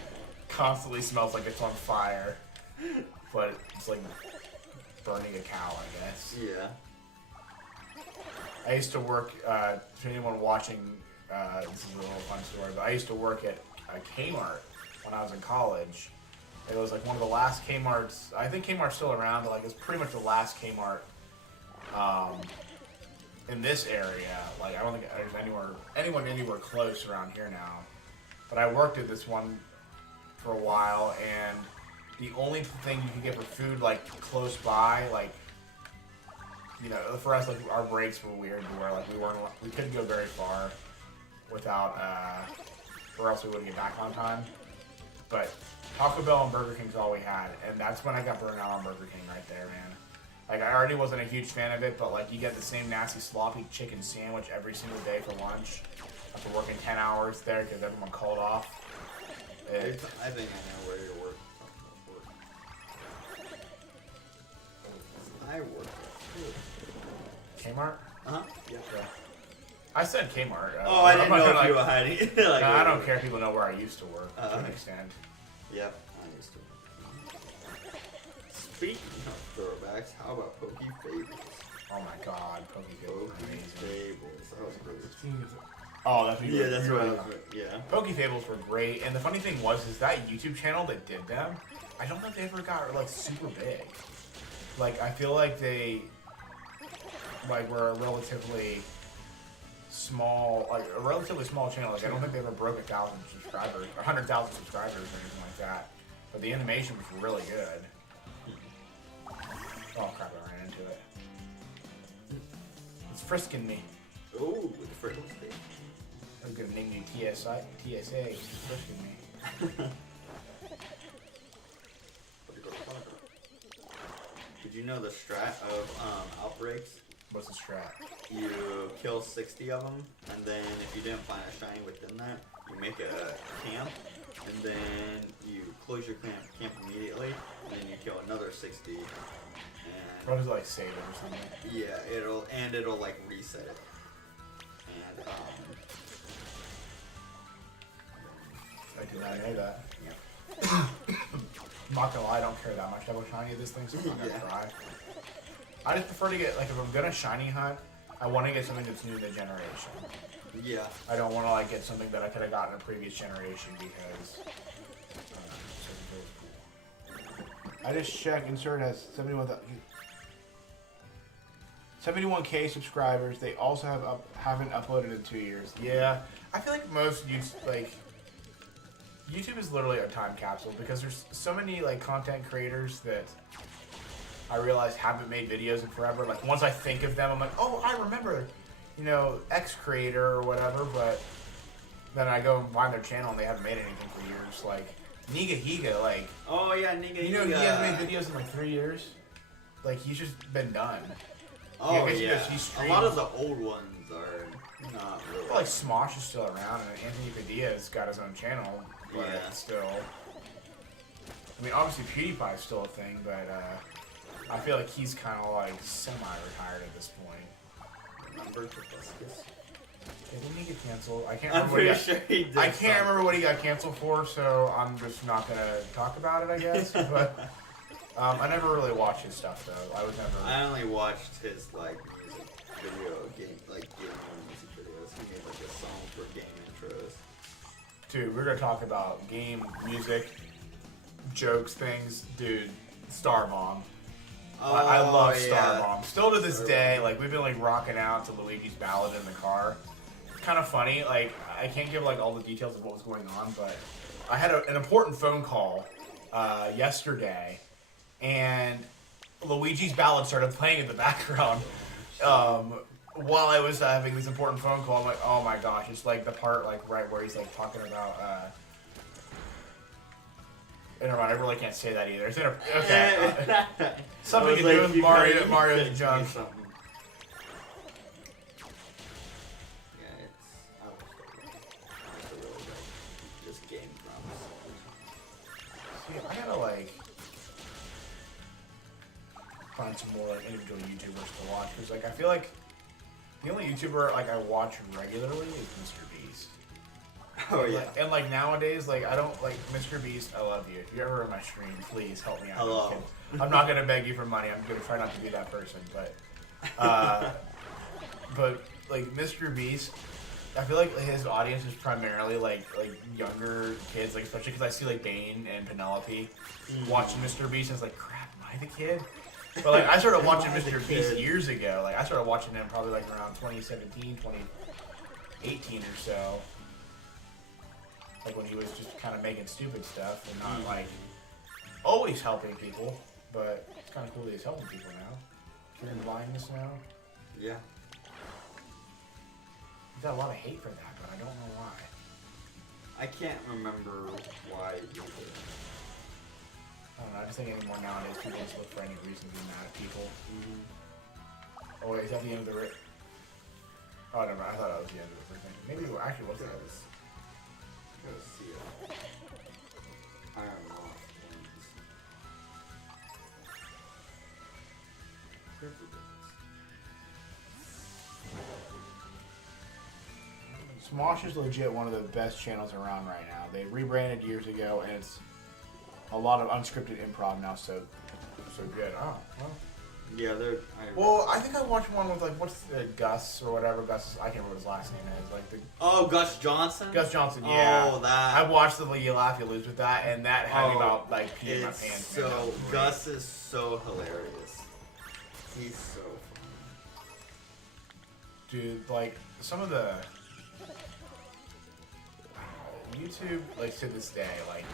constantly smells like it's on fire. But it's like burning a cow, I guess. Yeah. I used to work. To anyone watching, this is a little fun story, but I used to work at Kmart when I was in college. It was like one of the last Kmarts. I think Kmart's still around, but like it's pretty much the last Kmart in this area. Like I don't think there's anyone anywhere close around here now. But I worked at this one for a while, and the only thing you could get for food like close by, like you know, for us like our breaks were weird, where like we couldn't go very far without or else we wouldn't get back on time. But Taco Bell and Burger King's all we had, and that's when I got burned out on Burger King right there, man. Like, I already wasn't a huge fan of it, but, like, you get the same nasty, sloppy chicken sandwich every single day for lunch after working 10 hours there because everyone called off. I think I know where you work. I work at Kmart? Uh-huh. Yeah. I said Kmart. Oh, I didn't know if like, you were hiding. Like, no, I don't care if people know where I used to work to an extent. Yep, I used to. Speaking of throwbacks, how about Pokey Fables? Oh my god, Pokey Fables. Pokey Fables. That was great. Oh, that's what you Yeah, were, that's you what I were- was. Yeah. Pokey Fables were great, and the funny thing was, is that YouTube channel that did them, I don't know if they ever got, like, super big. Like, I feel like they, like, were a relatively small channel. Like, I don't think they ever broke 1,000 subscribers, or 100,000 subscribers or anything like that. But the animation was really good. Oh crap, I ran into it. It's frisking me. Oh, with the Freckles thing. I was gonna name you TSA. It's frisking me. Did you know the strat of outbreaks? What's the strat? You kill 60 of them, and then if you didn't find a shiny within that, you make a camp, and then you close your camp immediately, and then you kill another 60. And What is it, like save it or something? yeah, it'll like reset it. And I did not know that. yeah. I'm not gonna lie, I don't care that much about shiny this thing, so I'm not gonna Yeah. try. I just prefer to get, like, if I'm gonna shiny hunt, I want to get something that's new to the generation. Yeah. I don't want to, like, get something that I could have gotten in a previous generation because I just checked. Insert has 71K subscribers. They also haven't uploaded in 2 years. Yeah, I feel like most YouTube is literally a time capsule because there's so many like content creators that I realize haven't made videos in forever. Like once I think of them, I'm like, oh, I remember, you know, X creator or whatever. But then I go and find their channel and they haven't made anything for years. Like Niga Higa, like, Oh yeah, nigga. you know, he hasn't made videos in like 3 years. Like he's just been done. Oh I guess yeah. he A lot of the old ones are not really. Well, like Smosh is still around, and Anthony Padilla's got his own channel, but Yeah. still. I mean, obviously PewDiePie's still a thing, but I feel like he's kind of like semi-retired at this point. Remember Proboscis? Yeah, didn't he get canceled? I can't I'm remember. pretty sure he did. I can't remember what he got canceled for, so I'm just not gonna talk about it, I guess. But I never really watched his stuff though. I was never. I only watched his like music video game music videos. He made like a song for game intros. Dude, we're gonna talk about game, music, jokes, things. Dude, Star Bomb. I love Star Bomb. Still to this day, like we've been like rocking out to Luigi's Ballad in the car. It's kind of funny. Like I can't give like all the details of what was going on, but I had an important phone call yesterday, and Luigi's Ballad started playing in the background while I was having this important phone call. I'm like, oh my gosh, it's like the part like right where he's like talking about. Never mind, I really can't say that either. It's okay. Something to do with Mario's junk. Yeah, I really like just game drums. See, I gotta like find some more like individual YouTubers to watch because like I feel like the only YouTuber like I watch regularly is Mr. Beast. Oh yeah. And like nowadays, like I don't like Mr. Beast. I love you. If you're ever in my stream, please help me out. Hello. I'm not gonna beg you for money. I'm gonna try not to be that person. But but like Mr. Beast, I feel like his audience is primarily like younger kids, like especially because I see like Bane and Penelope watching Mr. Beast. And it's like, crap, am I the kid? But like I started watching Mr. Beast years ago. Like I started watching him probably like around 2017, 2018 or so. Like when he was just kind of making stupid stuff and not like always helping people, but it's kind of cool that he's helping people now. You're in blindness now. Yeah. He got a lot of hate for that, but I don't know why. I can't remember why he did it. I don't know. I just think anymore nowadays people just look for any reason to be mad at people. Oh wait, is that the end of the Oh, never mind. I thought that was the end of everything. Maybe it actually was that. Let's see it. Iron Lost Smosh is legit one of the best channels around right now. They rebranded years ago, and it's a lot of unscripted improv now. So good. Oh well. Yeah, they're. Well, I think I watched one with like what's Gus or whatever. Gus, I can't remember what his last name is. Like the. Oh, Gus Johnson. Gus Johnson. Yeah. Oh, that. I watched the You Laugh You Lose with that, and that had me about like peeing my pants. So Gus is so hilarious. He's so funny. Dude, like some of the YouTube, like to this day, like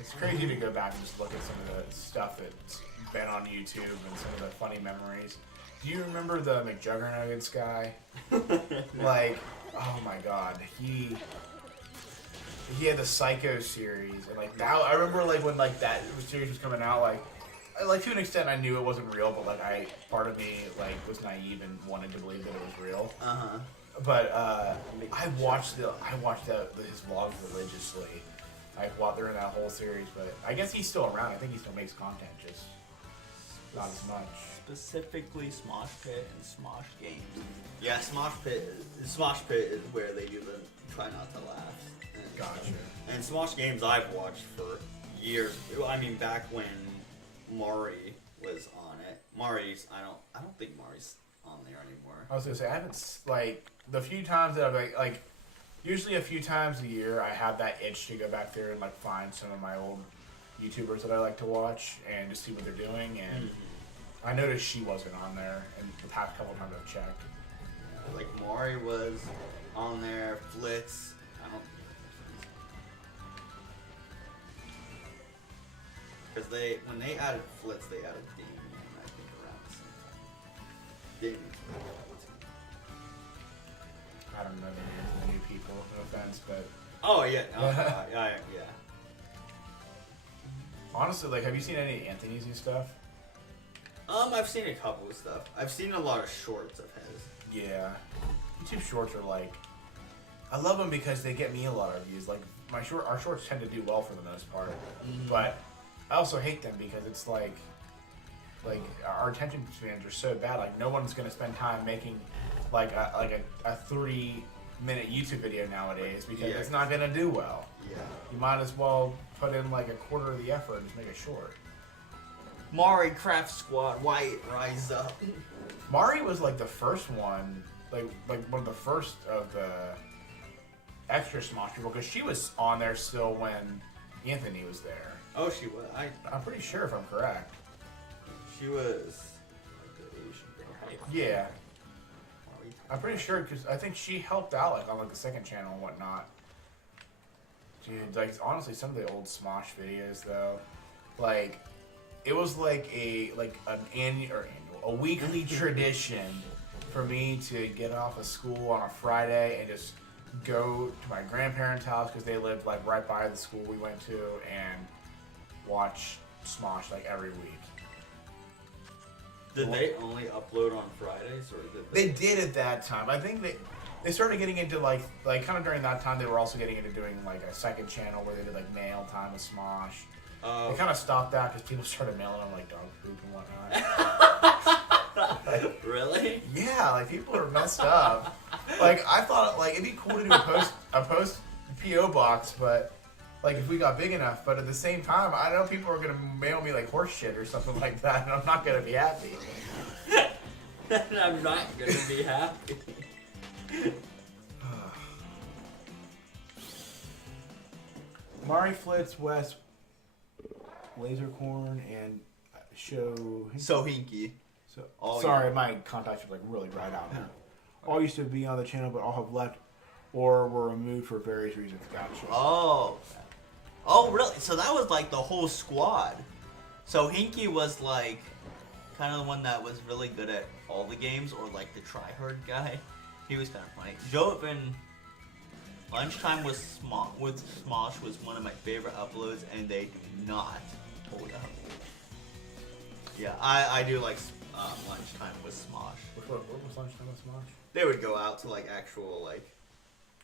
it's crazy to go back and just look at some of the stuff that's been on YouTube and some of the funny memories. Do you remember the McJuggernuggets guy? Like, oh my god, he had the Psycho series, and like that. I remember like when like that series was coming out, like to an extent I knew it wasn't real, but like part of me like was naive and wanted to believe that it was real. But I watched his vlogs religiously. I watched during that whole series, but I guess he's still around. I think he still makes content, just not as much. Specifically Smosh Pit and Smosh Games. Yeah, Smosh Pit is where they do the try not to laugh. Gotcha. And Smosh Games I've watched for years. I mean, back when Mari was on it. I don't think Mari's on there anymore. I was gonna say I haven't like the few times that I've like usually a few times a year I have that itch to go back there and like find some of my old YouTubers that I like to watch and just see what they're doing, and I noticed she wasn't on there, and the past couple times I've checked. Yeah, like Mari was on there, Flitz. I don't. Because when they added Flitz, they added Damien, I think, around the same time. Damien. I don't know the names of the new people, no offense, but... Oh, yeah. No, yeah. Honestly, like, have you seen any Anthony's new stuff? I've seen a couple of stuff. I've seen a lot of shorts of his. Yeah. YouTube shorts are like... I love them because they get me a lot of views. Like, our shorts tend to do well for the most part. But I also hate them because it's like our attention spans are so bad. Like, no one's going to spend time making like a 30-minute YouTube video nowadays because it's not going to do well. Yeah. You might as well put in like a quarter of the effort and just make it short. Mari Craft Squad, White, Rise Up. Mari was like the first one, like one of the first of the extra Smosh people, because she was on there still when Anthony was there. Oh, she was. I'm pretty sure if I'm correct. She was like the Asian girl, right? Yeah. I'm pretty sure because I think she helped out like on like the second channel and whatnot. Dude, like honestly, some of the old Smosh videos though, like it was like a weekly tradition for me to get off of school on a Friday and just go to my grandparents' house because they lived like right by the school we went to and watch Smosh like every week. Did they only upload on Fridays, or did they did at that time? I think they started getting into like kind of during that time they were also getting into doing like a second channel where they did like mail time with Smosh. They kind of stopped that because people started mailing them like dog poop and whatnot. Like, really? Yeah, like people are messed up. Like I thought like it'd be cool to do a post PO box, but like if we got big enough. But at the same time, I know people are gonna mail me like horse shit or something like that, and I'm not gonna be happy. I'm not gonna be happy. Mari Flitz, West, Lasercorn, and Sohinky. Sorry, my contacts are like really dried out now. All used to be on the channel, but all have left or were removed for various reasons. Gotcha. Oh, really? So that was like the whole squad. So Hinky was like kind of the one that was really good at all the games, or like the tryhard guy. He was kind of funny. Joven Lunchtime with Smosh was one of my favorite uploads, and they do not hold up. Yeah, I do like Lunchtime with Smosh. What was Lunchtime with Smosh? They would go out to like actual like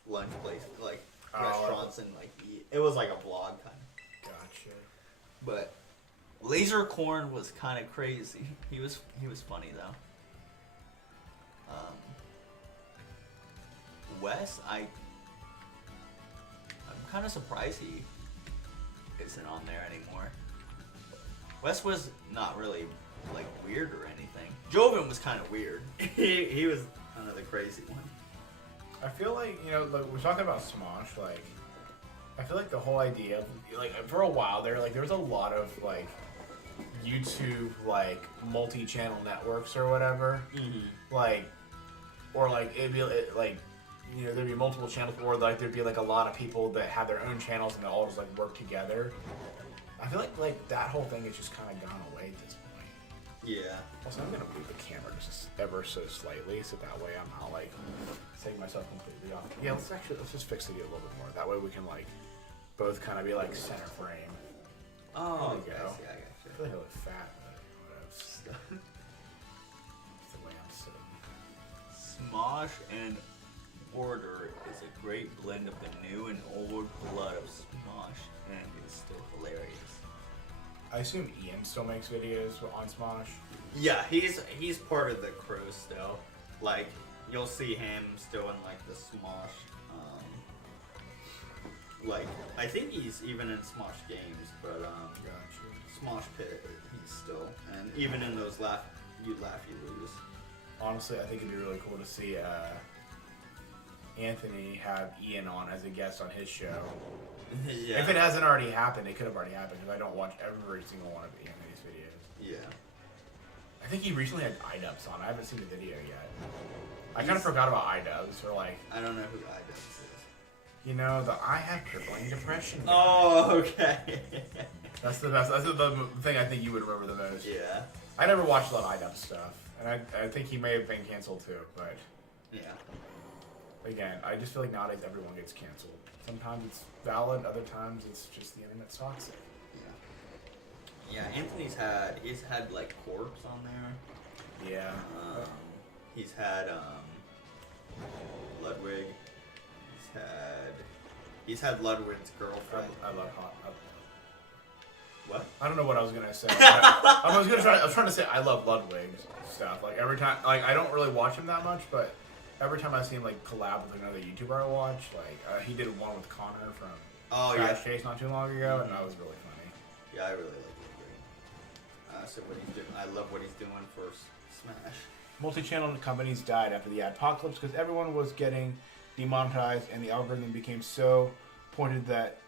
lunch places, like restaurants, and like eat. It was like a vlog kind of. Gotcha. But Lasercorn was kind of crazy. He was funny though. Wes, I'm kind of surprised he isn't on there anymore. Wes was not really like weird or anything. Joven was kind of weird. he was kind of the crazy one. I feel like, you know, like we're talking about Smosh, like I feel like the whole idea of, like, for a while there, like there was a lot of like YouTube like multi-channel networks or whatever, like, or like it'd be like, you know, there'd be multiple channels, or like there'd be like a lot of people that have their own channels and they all just like work together. I feel like that whole thing has just kind of gone away at this point. Yeah. Also, I'm gonna move the camera just ever so slightly, so that way I'm not like taking myself completely off. Yeah, let's just fix the video a little bit more. That way we can like both kind of be like center frame. Oh, there we go. I see, I got you. I feel like I look fat, but whatever. It's the way I'm sitting. Smosh and Order is a great blend of the new and old blood of Smosh, and is still hilarious. I assume Ian still makes videos on Smosh. Yeah, he's part of the crew still. Like, you'll see him still in like the Smosh. Like, I think he's even in Smosh games, but Smosh Pit, he's still, and even in those you lose. Honestly, I think it'd be really cool to see Anthony have Ian on as a guest on his show. Yeah. If it hasn't already happened, it could have already happened because I don't watch every single one of Anthony's videos. Yeah. I think he recently had iDubbbz on. I haven't seen the video yet. I kind of forgot about iDubbbz. Or like, I don't know who iDubbbz is. You know, I have crippling depression. Oh, okay. That's the best. That's the thing I think you would remember the most. Yeah. I never watched a lot of iDubbbz stuff, and I think he may have been canceled too. But yeah. Again, I just feel like nowadays everyone gets canceled. Sometimes it's valid, other times it's just the internet's toxic. Yeah. Yeah, Anthony's had like Corpse on there. Yeah. He's had Ludwig. He's had Ludwig's girlfriend. I love hot. What? I don't know what I was gonna say. I was trying to say I love Ludwig's stuff. Like every time, like I don't really watch him that much, but every time I see him like collab with another YouTuber I watch, like he did one with Connor from Crash Chase not too long ago, and that was really funny. Yeah, I really like Ludwig. So what he's doing, I love what he's doing for Smash. Multi-channel companies died after the apocalypse because everyone was getting demonetized, and the algorithm became so pointed that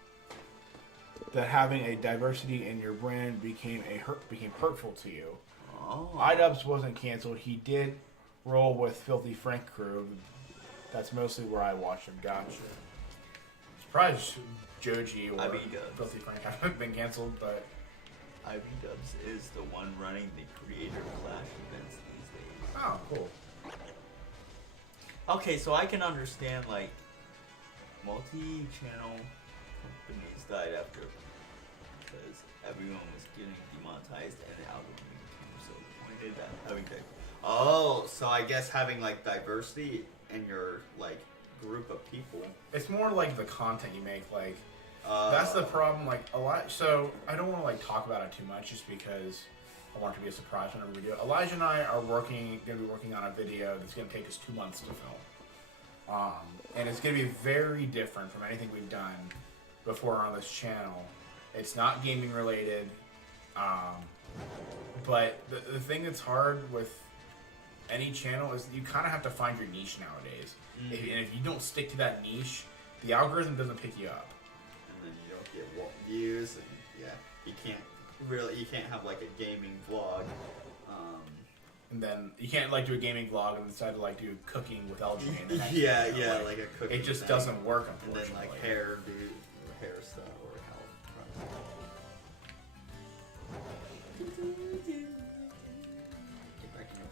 having a diversity in your brand became hurtful to you. Oh. iDubbbz wasn't canceled. He did roll with Filthy Frank crew. That's mostly where I watched him. Gotcha. Surprised Joji or Filthy Frank haven't been canceled, but iDubbbz is the one running the Creator Clash events these days. Oh, cool. Okay, so I can understand, like, multi-channel companies died after because everyone was getting demonetized and the algorithm became so pointed at having to... Oh, so I guess having, like, diversity in your, like, group of people... It's more like the content you make, like... that's the problem, like, a lot... So, I don't want to, like, talk about it too much just because... I want it to be a surprise whenever we do it. Elijah and I are going to be working on a video that's going to take us 2 months to film. And it's going to be very different from anything we've done before on this channel. It's not gaming related. But the thing that's hard with any channel is you kind of have to find your niche nowadays. Mm-hmm. And if you don't stick to that niche, the algorithm doesn't pick you up. And then you don't get views, and you can't have like a gaming vlog. And then you can't like do a gaming vlog and decide to like do cooking with LG. Like a cooking. It just thing. doesn't work, unfortunately. And then like hair stuff or health.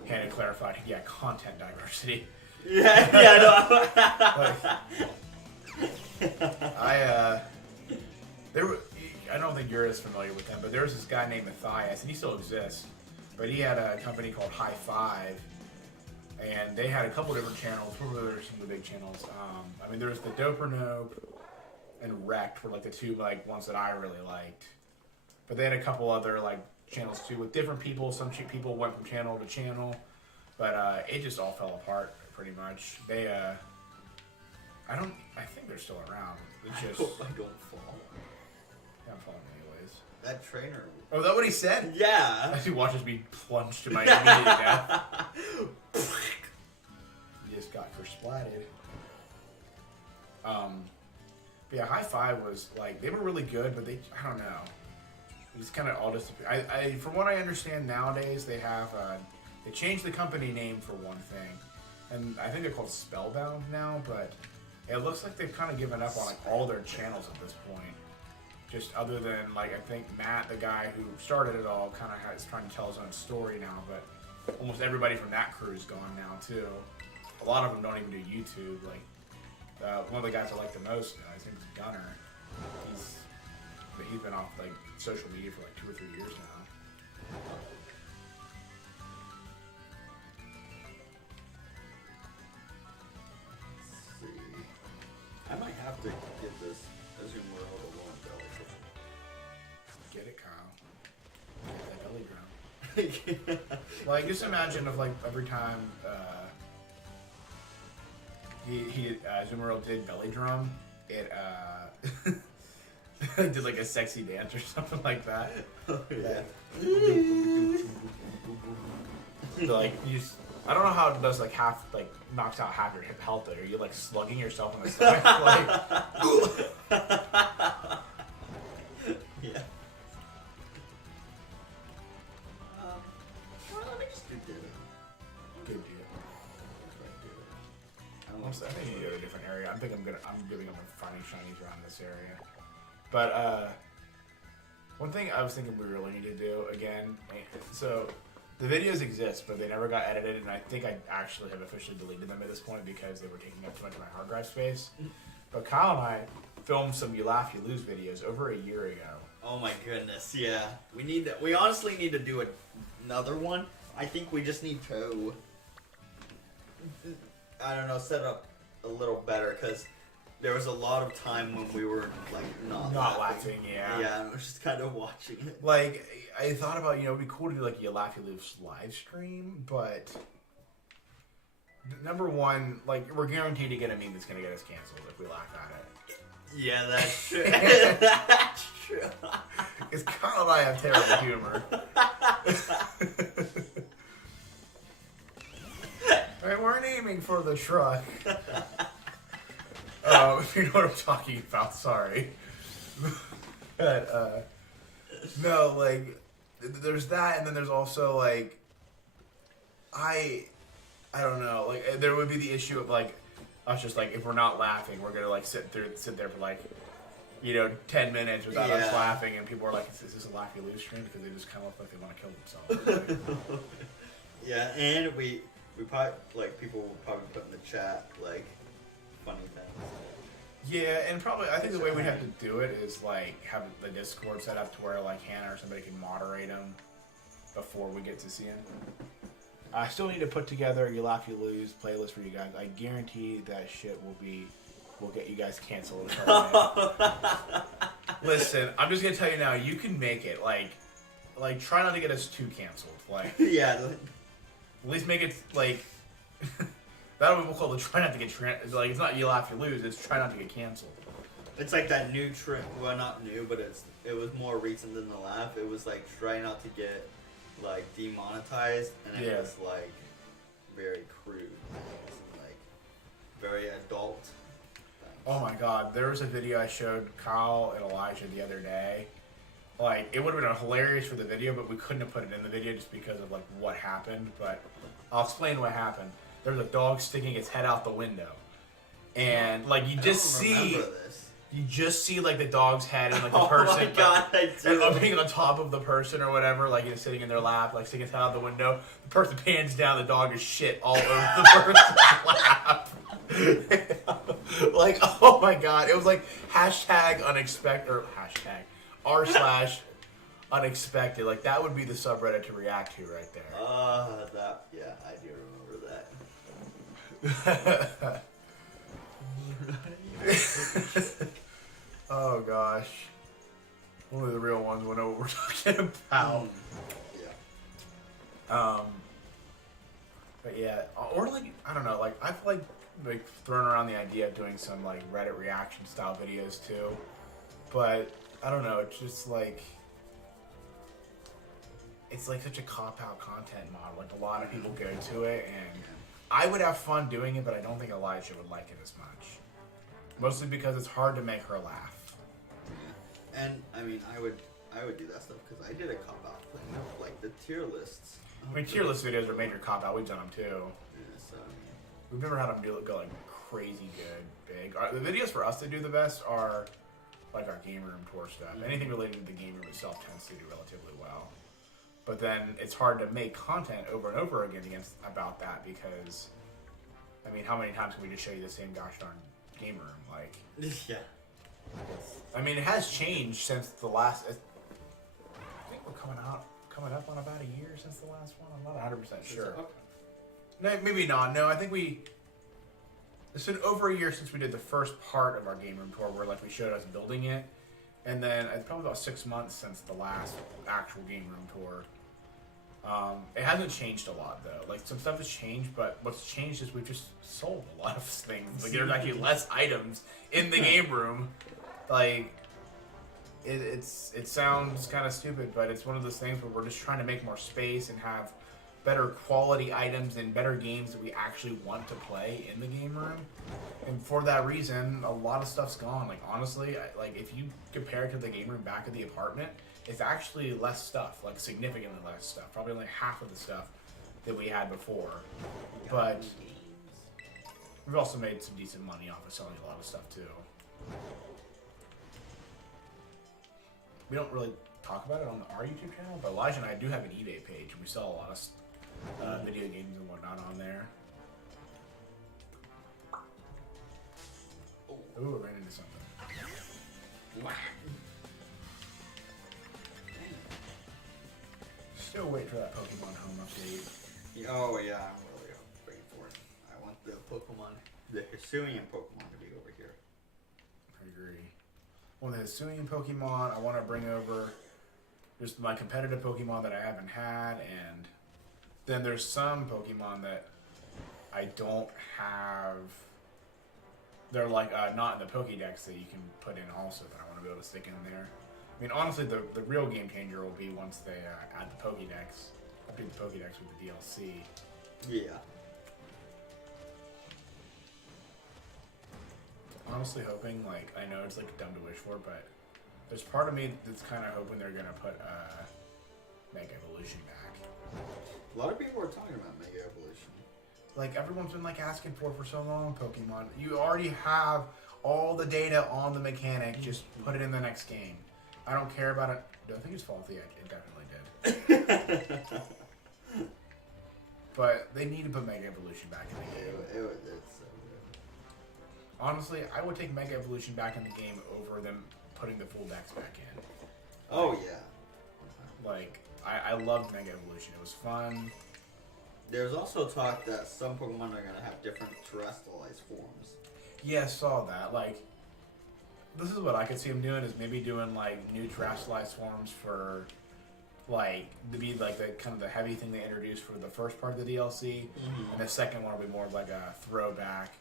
Hannah clarified, content diversity. No. I don't think you're as familiar with him, but there was this guy named Matthias, and he still exists. But he had a company called High Five, and they had a couple different channels. What were some of the big channels? There was the Doper Nope and Wrecked were like the two like ones that I really liked. But they had a couple other like channels too with different people. Some people went from channel to channel, but it just all fell apart pretty much. They I think they're still around. It's just I don't fall. Can't follow me anyways. That trainer. Oh, is that what he said? Yeah. As he watches me plunge to my immediate death. He just got splatted. But yeah, High Five was like, they were really good, but I don't know. It's kind of all just. From what I understand nowadays, they have they changed the company name for one thing, and I think they're called Spellbound now. But it looks like they've kind of given up on like all their channels at this point. Just other than like I think Matt, the guy who started it all, kind of is trying to tell his own story now. But almost everybody from that crew is gone now too. A lot of them don't even do YouTube. Like one of the guys I like the most, his name's Gunner. He's been off like social media for like 2 or 3 years now. Let's see. I might have to get this Zoom World alone belly. Get it, Kyle. Get that belly drum. Like, just imagine if like every time Zoomerl did belly drum, it did like a sexy dance or something like that. Oh, yeah. So, like I don't know how it does like knocks out half your hip health. Are you like slugging yourself in the stomach? Like, yeah. Well, let me just do it. good deal. I think you go to a different area. I'm giving them a finding shinies around this area. But one thing I was thinking we really need to do again. So the videos exist, but they never got edited, and I think I actually have officially deleted them at this point because they were taking up too much of my hard drive space. But Kyle and I filmed some You Laugh You Lose videos over a year ago. Oh my goodness, yeah. We honestly need to do another one. I think we just need to, I don't know, set up a little better because there was a lot of time when we were like not laughing. Yeah. Yeah, and I was just kind of watching it. Like I thought about, it'd be cool to do like You Laugh You Lose live stream, but number one, like we're guaranteed to get a meme that's gonna get us canceled if we laugh at it. Yeah, that's true. That's true. Because Kyle and I have terrible humor. We weren't aiming for the truck. You know what I'm talking about, sorry. But, no, like, there's that, and then there's also, like, I don't know, like, there would be the issue of, like, us just, like, if we're not laughing, we're gonna, like, sit there for, like, 10 minutes without us laughing, and people are like, is this a Laugh You Lose stream? Because they just kind of look like they want to kill themselves. Like, yeah, and we probably, like, people will probably put in the chat, like, funny things. Yeah, and probably, I think the way we have to do it is, like, have the Discord set up to where, like, Hannah or somebody can moderate them before we get to see them. I still need to put together a You Laugh You Lose playlist for you guys. I guarantee that shit will get you guys canceled. Listen, I'm just gonna tell you now, you can make it. Like try not to get us too canceled. Like, yeah. At least make it like that'll be called the try not to get like it's not You Laugh You Lose. It's try not to get canceled. It's like that new trend. Well, not new, but it was more recent than the laugh. It was like try not to get like demonetized, and it was like very crude, and, like very adult. Oh my god, there was a video I showed Kyle and Elijah the other day. Like, it would have been hilarious for the video, but we couldn't have put it in the video just because of, like, what happened. But I'll explain what happened. There was a dog sticking its head out the window. And, like, you just see, like, the dog's head and, like, the person. Oh my god, I do. Being on top of the person or whatever, like, sitting in their lap, like, sticking its head out the window. The person pans down, the dog is shit all over the person's lap. Like, oh my god, it was like hashtag unexpected, or hashtag r/unexpected. Like, that would be the subreddit to react to right there. Yeah, I do remember that. Oh gosh, only the real ones will know what we're talking about. But yeah, or like, I don't know, like I've like thrown around the idea of doing some like Reddit reaction style videos too, but I don't know. It's just like it's like such a cop-out content mod. Like a lot of people go to it, and I would have fun doing it, but I don't think Elijah would like it as much. Mostly because it's hard to make her laugh. Yeah. And I mean, I would do that stuff because I did a cop out putting up like the tier lists. I mean, tier list videos are major cop-out. We've done them too. Yeah, so We've never had them go like crazy good, big. The videos for us to do the best are like our game room tour stuff. Anything related to the game room itself tends to do relatively well. But then it's hard to make content over and over again about that because, I mean, how many times can we just show you the same gosh darn game room? Like, yeah. I mean, it has changed since the last. I think we're coming up on about a year since the last one. I'm not 100% sure. No, maybe not. No, I think it's been over a year since we did the first part of our game room tour, where like we showed us building it. And then it's probably about 6 months since the last actual game room tour. It hasn't changed a lot though. Like some stuff has changed, but what's changed is we've just sold a lot of things. Like there's actually less items in the game room. Like it sounds kind of stupid, but it's one of those things where we're just trying to make more space and have better quality items and better games that we actually want to play in the game room. And for that reason, a lot of stuff's gone. Like honestly, like if you compare it to the game room back at the apartment, it's actually less stuff, like significantly less stuff. Probably only half of the stuff that we had before. But we've also made some decent money off of selling a lot of stuff too. We don't really talk about it on our YouTube channel, but Elijah and I do have an eBay page, and we sell a lot of video games and whatnot on there. Ooh, I ran into something. Wow. Still wait for that Pokemon Home update. Oh yeah, I'm really waiting for it. I want the Pokemon, the Hisuian Pokemon to be over here. I agree. Well, the Hisuian Pokemon, I want to bring over just my competitive Pokemon that I haven't had, and then there's some Pokemon that I don't have. They're like not in the Pokédex that you can put in also that I want to be able to stick in there. I mean, honestly, the real game changer will be once they add the Pokédex. Update the Pokédex with the DLC. Yeah. Honestly hoping, like, I know it's like dumb to wish for, but there's part of me that's kind of hoping they're going to put Mega Evolution back. A lot of people are talking about Mega Evolution. Like, everyone's been, like, asking for so long, Pokemon. You already have all the data on the mechanic. Just put it in the next game. I don't care about it. Do I think it's faulty? It definitely did. But they need to put Mega Evolution back in the game. It's so good. Honestly, I would take Mega Evolution back in the game over them putting the full decks back in. Oh, yeah. Like, I loved Mega Evolution. It was fun. There's also talk that some Pokemon are going to have different terrestrialized forms. Yeah, I saw that. Like, this is what I could see them doing, is maybe doing, like, new terrestrialized forms for, like, to be, like, the kind of the heavy thing they introduced for the first part of the DLC. And the second one will be more of, like, a throwback.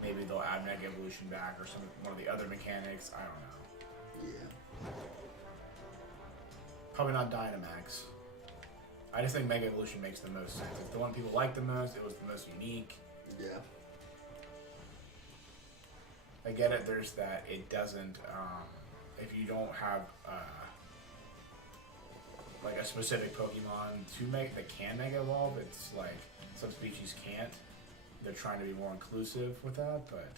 Maybe they'll add Mega Evolution back or one of the other mechanics. I don't know. Yeah. Probably not Dynamax. I just think Mega Evolution makes the most sense. It's the one people like the most. It was the most unique. Yeah. I get it. There's that. It doesn't. If you don't have like a specific Pokemon that can Mega Evolve, it's like some species can't. They're trying to be more inclusive with that, but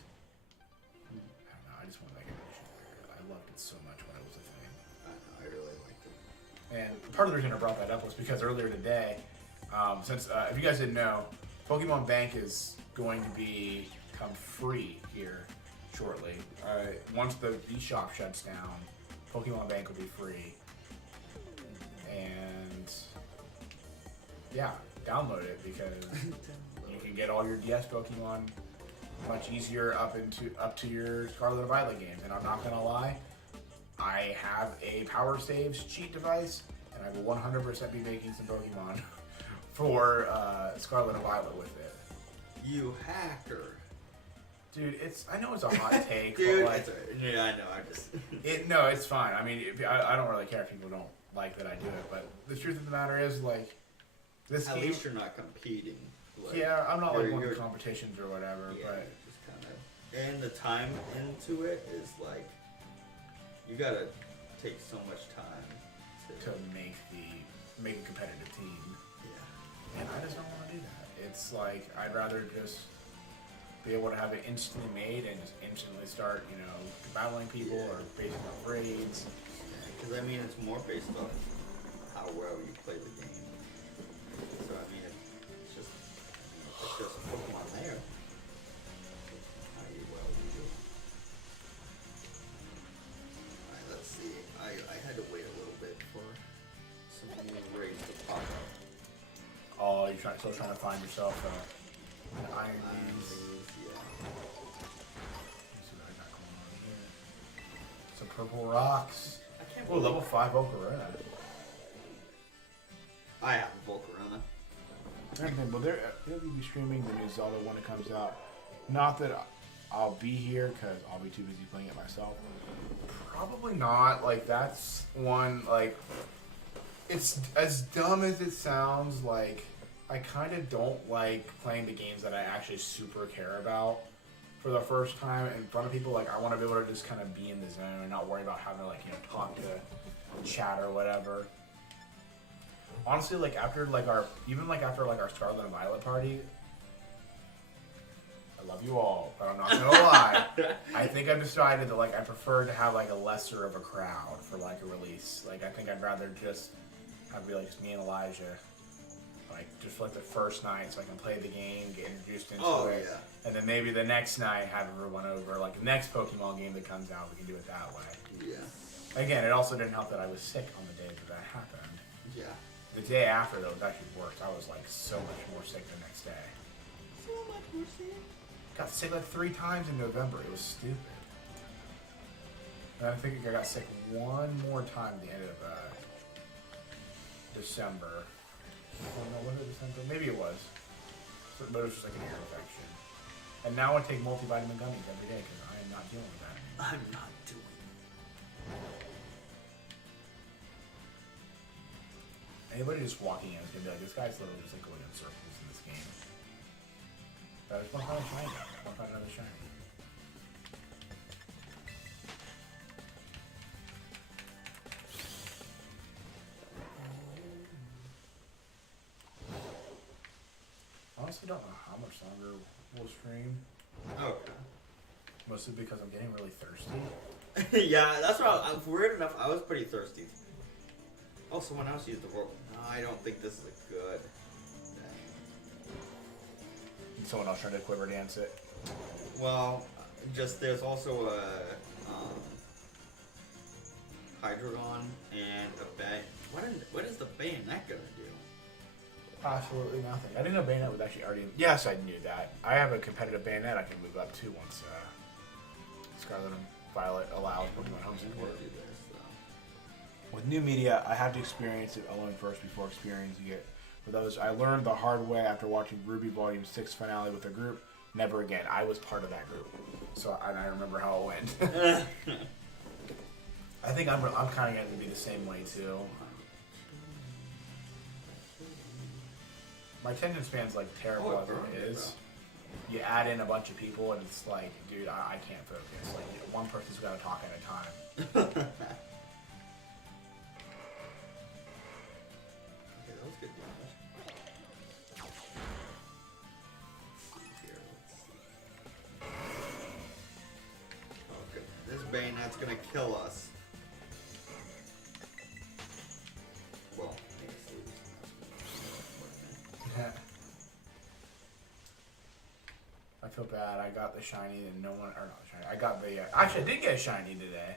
I don't know. I just want Mega Evolution. I loved it so much when it was a thing. I know. I really liked it. And part of the reason I brought that up was because earlier today, since if you guys didn't know, Pokemon Bank is going to become free here shortly. Once the eShop shuts down, Pokemon Bank will be free. And yeah, download it because you can get all your DS Pokemon much easier up to your Scarlet and Violet games. And I'm not gonna lie, I have a Power Saves cheat device, and I will 100% be making some Pokemon for Scarlet and Violet with it. You hacker. Dude, I know it's a hot take, Dude, but like, yeah, I know. I just. No, it's fine. I mean, I don't really care if people don't like that I do it, but the truth of the matter is, like, this At game. least you're not competing. Like, Yeah, I'm not like one of the competitions or whatever, yeah, but just kind of. And the time into it is like, you gotta take so much time to make a competitive team. Yeah. And I just don't want to do that. It's like I'd rather just be able to have it instantly made and just instantly start, you know, battling people or basing off raids. Because I mean, it's more based off how well you play the game. So I mean, it's just Pokemon there. How well you do. Alright, let's see. I had to wait a little bit for some new raids to pop up. Oh, you're still trying to find yourself an Iron Beast. Yeah. Let's see what I got going on here. Some purple rocks. I can't Oh, level 5 Ocarina. I have a Volcarona. Well, they'll be streaming the new Zelda when it comes out. Not that I'll be here because I'll be too busy playing it myself. Probably not. Like, that's one, like, it's as dumb as it sounds. Like, I kind of don't like playing the games that I actually super care about for the first time in front of people. Like, I want to be able to just kind of be in the zone and not worry about having to, like, you know, talk to chat or whatever. Honestly, like, after our Scarlet and Violet party, I love you all, but I'm not gonna lie. I think I've decided that, like, I prefer to have, like, a lesser of a crowd for, like, a release. Like, I think I'd rather just have be like just me and Elijah, like, just for, like, the first night, so I can play the game, get introduced into it, and then maybe the next night have everyone over. Like, the next Pokemon game that comes out, we can do it that way. Yeah. Again, it also didn't help that I was sick on the day that happened. Yeah. The day after, though, it was actually worse. I was, like, so much more sick the next day. So much more sick? Got sick, like, 3 times in November. It was stupid. And I think I got sick one more time at the end of December. Oh, no, was it December? Maybe it was. But it was just, like, an ear infection. And now I take multivitamin gummies every day because I am not dealing with that. I'm not doing it. Anybody just walking in is going to be like, this guy's literally just, like, going in circles in this game. But I just want to find a shiny. I want to find another shiny. Honestly, don't know how much longer we'll stream. Okay. Mostly because I'm getting really thirsty. Yeah, that's what weird enough, I was pretty thirsty. Oh, someone else used the rope. No, I don't think this is a good thing. Someone else trying to quiver dance it. Well, just there's also a Hydreigon and a bat. What is the bayonet gonna do? Absolutely nothing. I didn't know bayonet was actually already. Yes, I knew that. I have a competitive bayonet I can move up to once Scarlet and Violet allows Pokemon Home support. Do this, With new media, I have to experience it alone first before experiencing it with others. I learned the hard way after watching Ruby Volume 6 finale with a group. Never again. I was part of that group, so I remember how it went. I think I'm kind of going to be the same way too. My attention span's like terrible as it is. You add in a bunch of people and it's like, dude, I can't focus. Like, one person's got to talk at a time. Okay, that was good damage. Let's see here, Okay, this bayonet's gonna kill us. Well, I feel bad. I got the shiny and no one, or not shiny. I got the, actually I did get a shiny today.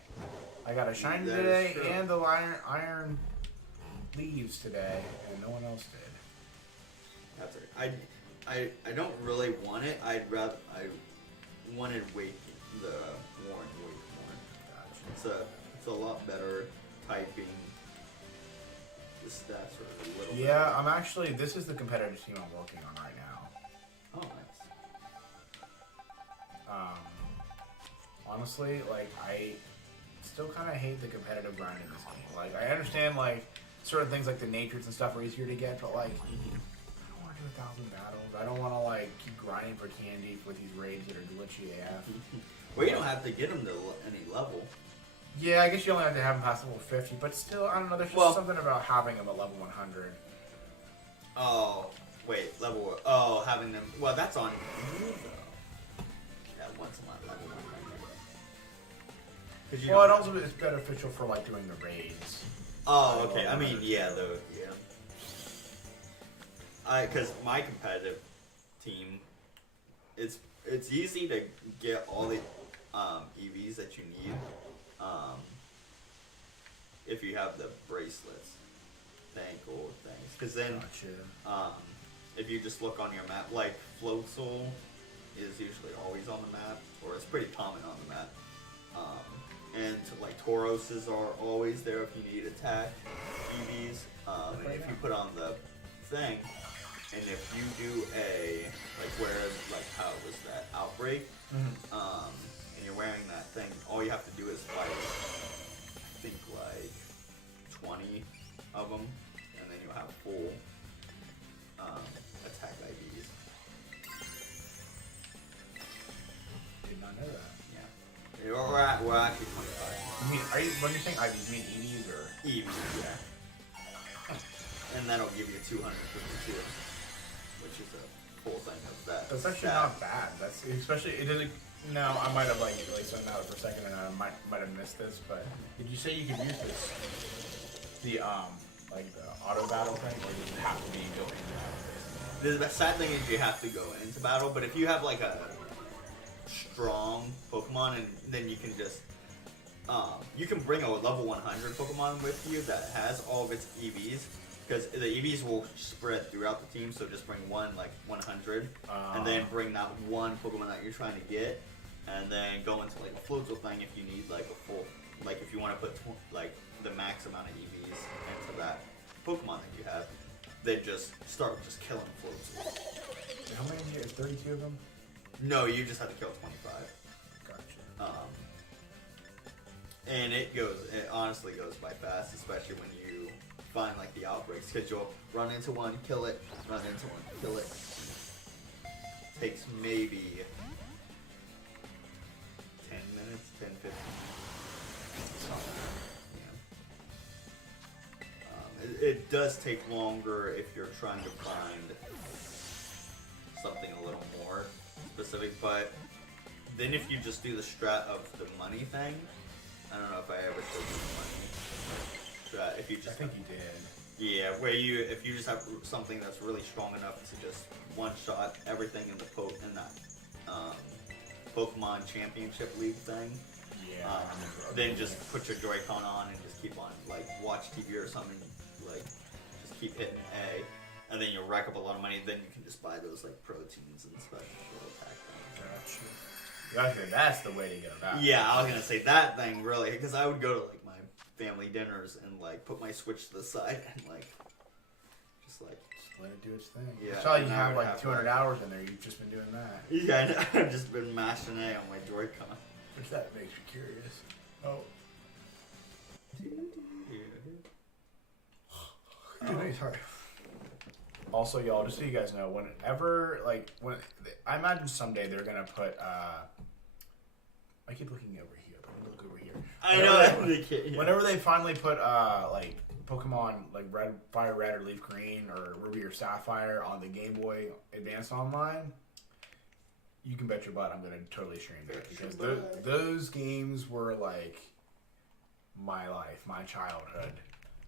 I got a shiny That today is true. and the iron leaves today, and no one else did. That's right. I don't really want it. I wanted Wake, the Warren Wake one. It's a lot better typing. The stats are a little. Yeah, I'm actually. This is the competitive team I'm working on right now. Oh, honestly, like, I still kind of hate the competitive grind in this game. Like, I understand, like, certain things like the natures and stuff are easier to get, but, like, I don't want to do 1,000 battles. I don't want to, like, keep grinding for candy with these raids that are glitchy AF. Well, you don't have to get them to any level. Yeah, I guess you only have to have them past level 50, but still, I don't know, there's just something about having them at level 100. Oh, wait, having them, well, that's on you, though. Yeah, once a month, level 100. Well, it also is beneficial for, like, doing the raids. Oh, okay, I mean, yeah, though, yeah. Because my competitive team, it's easy to get all the EVs that you need if you have the bracelets, the ankle things. Because then, if you just look on your map, like Float Soul is usually always on the map, or it's pretty common on the map. And like Tauroses are always there if you need attack EVs. And if you put on the thing, and if you do a how was that outbreak, and you're wearing that thing, all you have to do is fight, I think like 20 of them, and then you'll have full attack IVs. Did not know that. Yeah. We're actually 25. When you think IVs, you mean EVs or? EVs, yeah. And that'll give you 252, which is a full thing of that. That's actually not bad. That's especially it doesn't. No, I might have like zoned out for a second, and I might have missed this. But did you say you could use this? The like the auto battle thing, or does it have to be built into battle? The sad thing is you have to go into battle, but if you have like a strong Pokemon, and then you can just you can bring a level 100 Pokemon with you that has all of its EVs. Because the EVs will spread throughout the team, so just bring one, like 100, and then bring that one Pokemon that you're trying to get, and then go into like a Floatzel thing if you need like a full, like if you want to put like the max amount of EVs into that Pokemon that you have, then just start killing Floatzel. How many? Is 32 of them? No, you just have to kill 25. Gotcha. And it honestly goes by fast, especially when you find like the outbreaks, because you'll run into one, kill it, run into one, kill it. Takes maybe 10 minutes, 10, 15 minutes. Yeah. It does take longer if you're trying to find something a little more specific, but then if you just do the strat of the money thing, I don't know if I ever showed you the money. If you just I think you did. Yeah, if you just have something that's really strong enough to just one-shot everything in that Pokemon Championship League thing. Yeah. Then just put your Joy-Con on and just keep on, like, watch TV or something, like, just keep hitting A, and then you'll rack up a lot of money. Then you can just buy those like proteins and special attack things. Gotcha. That's the way to go. Yeah, I was gonna say that thing really, because I would go to like family dinners and like put my Switch to the side and like just let it do its thing. Yeah, I saw you have like 200 hours in there. You've just been doing that. Yeah, I've just been mashing A on my Joy-Con. Which that makes me curious. Oh. Sorry. Also, y'all, just so you guys know, whenever I imagine someday they're gonna put I keep looking over here. Look over here. I know. Whenever they finally put like Pokemon like Fire Red or Leaf Green or Ruby or Sapphire on the Game Boy Advance Online, you can bet your butt I'm gonna totally stream that, because those games were like my life, my childhood.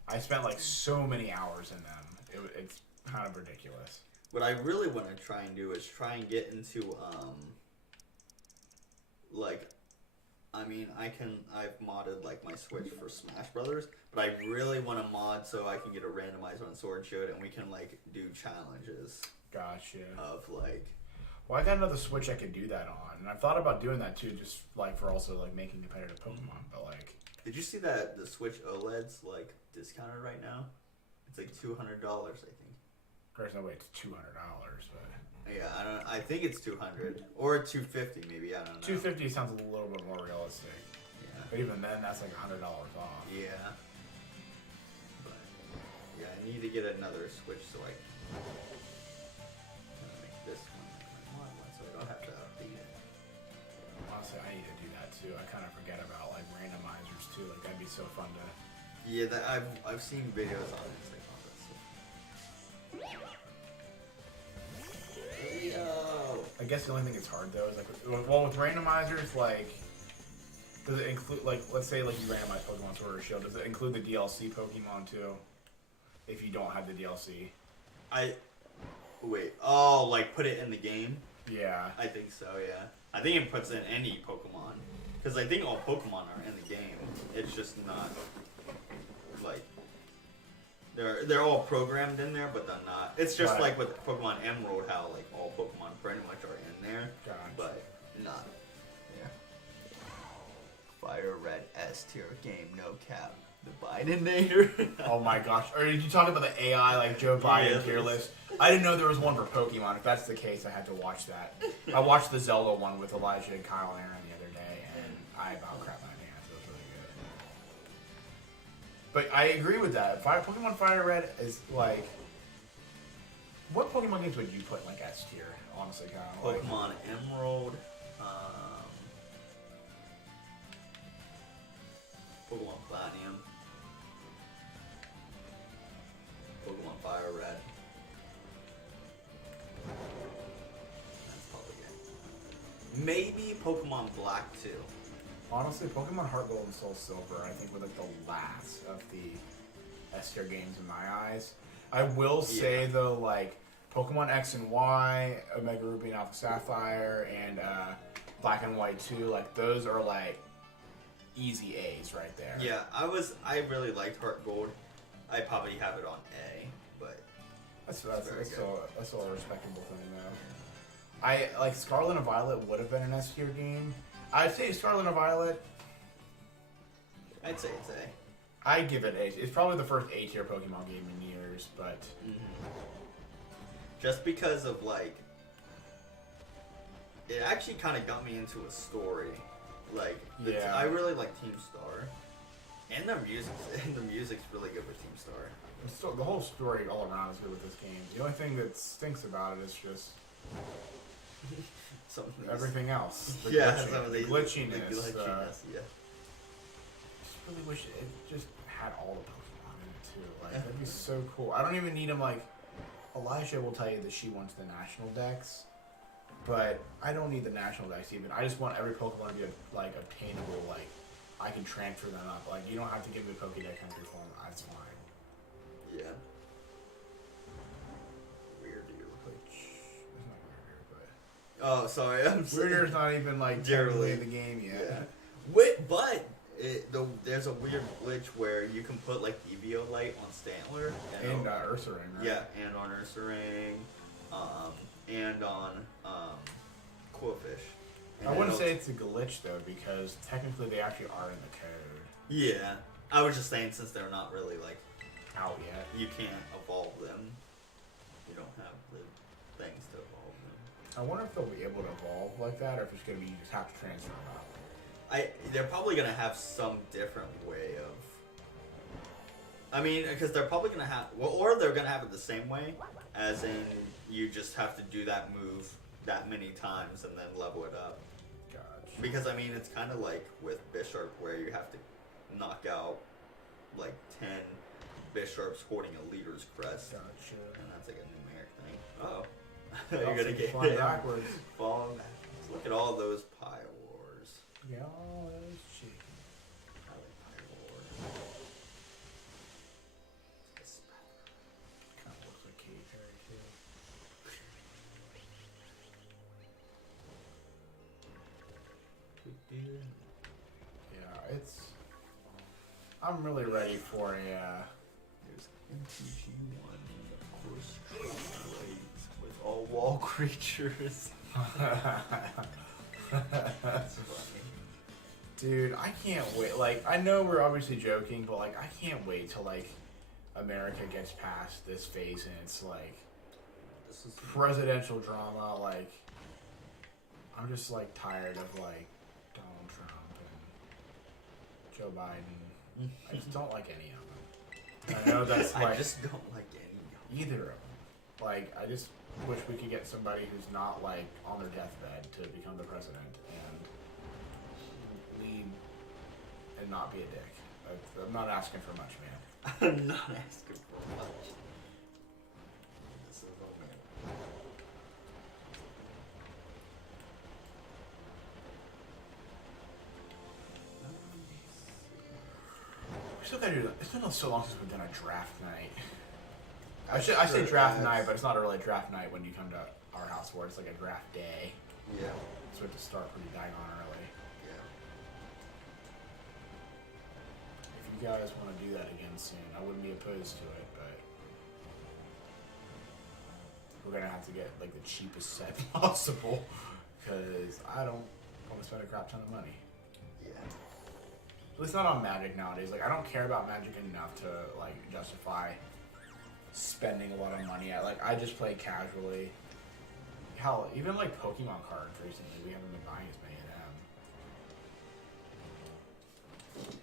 I spent like so many hours in them. It's kind of ridiculous. What I really want to try and do is try and get into like, I mean, I've modded like my Switch for Smash Brothers, but I really want to mod so I can get a randomizer on Sword Shield and we can like do challenges. Gotcha. Of like, well, I got another Switch I could do that on, and I've thought about doing that too, just like for also like making competitive Pokemon. But like, did you see that the Switch OLED's like discounted right now? It's like $200, I think. There's no way it's $200, but Yeah, I think it's 200 or 250 maybe. I don't know. 250 sounds a little bit more realistic. Yeah. But even then, that's like $100 off. Yeah. But yeah, I need to get another Switch so I can make this one my one so I don't have to update it. Honestly, I need to do that too. I kind of forget about like randomizers too. Like that'd be so fun to. Yeah, I've seen videos on it. It's like, oh, that's so. I guess the only thing that's hard though is like, well, with randomizers, like, does it include like, let's say like you randomize Pokemon Sword or Shield, does it include the DLC Pokemon too? If you don't have the DLC. Wait. Oh, like put it in the game? Yeah. I think so. Yeah. I think it puts in any Pokemon, because I think all Pokemon are in the game. It's just not like they're all programmed in there, but they're not. It's just like with Pokemon Emerald, how like all Pokemon pretty much are in there, but not. Yeah. Fire Red S tier game, no cap. The Bidenator. Oh my gosh! Or did you talk about the AI like Joe Biden tier list? I didn't know there was one for Pokemon. If that's the case, I had to watch that. I watched the Zelda one with Elijah and Kyle and Aaron the other day, and I about crap my pants. It was really good. But I agree with that. Pokemon Fire Red is like. What Pokemon games would you put like S tier? Honestly, Kyle. Pokemon Emerald. Pokemon Platinum. Pokemon Fire Red. That's probably it. Maybe Pokemon Black too. Honestly, Pokemon Heart Gold and Soul Silver, I think, were like the last of the S tier games in my eyes. I will say though, like Pokemon X and Y, Omega Ruby and Alpha Sapphire, and Black and White 2, like those are like easy A's right there. Yeah, I really liked Heart Gold. I probably have it on A, but that's still a respectable thing though. I like Scarlet and Violet would have been an S tier game. I'd say Scarlet and Violet. I'd say it's A. I'd give it A. It's probably the first A tier Pokemon game in years, but just because of like, it actually kind of got me into a story. Like, I really like Team Star, and the music's really good with Team Star. So the whole story all around is good with this game. The only thing that stinks about it is just everything else. The glitchiness. Yeah. Just really wish it just had all the Pokemon in it too. Like that'd be so cool. I don't even need them. Like Elijah will tell you that she wants the national dex, but I don't need the national dex even. I just want every Pokemon to be like obtainable. Like I can transfer them up. Like you don't have to give me a Pokédex entry form. That's fine. Yeah. Weird. Oh, sorry. Weirder's not even like generally in the game yet. Yeah. Wait, but there's a weird glitch where you can put like Eevee light on Stantler and Ursaring, right? Yeah, and on Ursaring, and on Quillfish. And I wouldn't say it's a glitch though, because technically they actually are in the code. Yeah, I was just saying since they're not really like out yet, you can't evolve them. You don't have the things to evolve them. I wonder if they'll be able to evolve like that, or if it's gonna be you just have to transfer them out. They're probably gonna have some different way of. I mean, because they're probably gonna have, or they're gonna have it the same way, as in you just have to do that move that many times and then level it up. Gotcha. Because I mean, it's kind of like with Bisharp, where you have to knock out like 10 Bisharps holding a leader's crest. Gotcha. And that's like a numeric thing. Oh, you're gonna get flying backwards. Falling backwards. Look at all those Pie Wars. Yeah, all those chicken. I like Pie Wars. Kind of looks like Katy Perry too. Yeah, I'm really ready for a. There's MTG1, of course, Streamlabs with all wall creatures. That's funny. Dude, I can't wait. Like, I know we're obviously joking, but like, I can't wait till like America gets past this phase and it's like this is presidential drama. Like, I'm just like tired of like Donald Trump and Joe Biden. I just don't like any of them. I know that's like I just don't like any of them. either of them. Like, I just wish we could get somebody who's not like on their deathbed to become the president and lead and not be a dick. I'm not asking for much, man. I'm not asking for much. This is a man. We still gotta do that. It's been so long since we've done a draft night. I say draft night, but it's not really a draft night when you come to our house where it's like a draft day. Yeah. So we have to start pretty daggone early. Yeah. If you guys want to do that again soon, I wouldn't be opposed to it, but we're gonna have to get like the cheapest set possible because I don't want to spend a crap ton of money. Yeah. At least not on Magic nowadays. Like, I don't care about Magic enough to like justify spending a lot of money at. Like, I just play casually. Hell, even like Pokemon cards recently, we haven't been buying as many of them.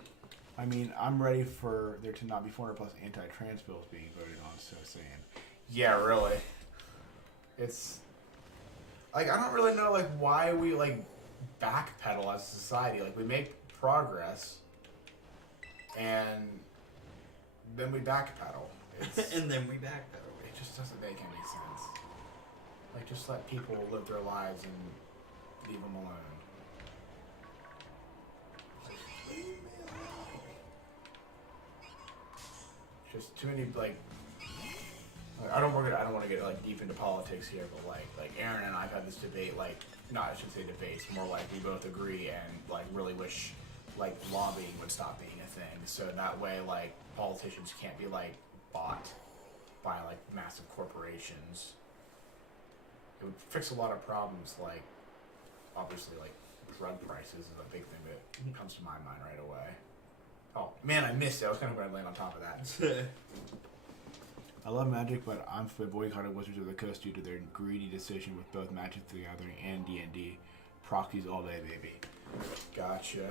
I mean, I'm ready for there to not be 400 plus anti-trans bills being voted on. So saying, yeah, really. It's like I don't really know like why we like backpedal as a society. Like, we make progress, and then we backpedal. And then we backpedal. It just doesn't make any sense. Like, just let people live their lives and leave them alone. Leave me alone. Just too many like. I don't want to get like deep into politics here, but like Aaron and I've had this debate. Like, not I should say debates, more like we both agree and like really wish like lobbying would stop being a thing. So that way, like, politicians can't be like bought by like massive corporations. It would fix a lot of problems, like obviously like drug prices is a big thing that comes to my mind right away. Oh man, I missed it. I was kind of going to land on top of that. I love Magic, but I'm for boycotted Wizards of the Coast due to their greedy decision with both Magic the Gathering and D&D. Proxies all day, baby. Gotcha.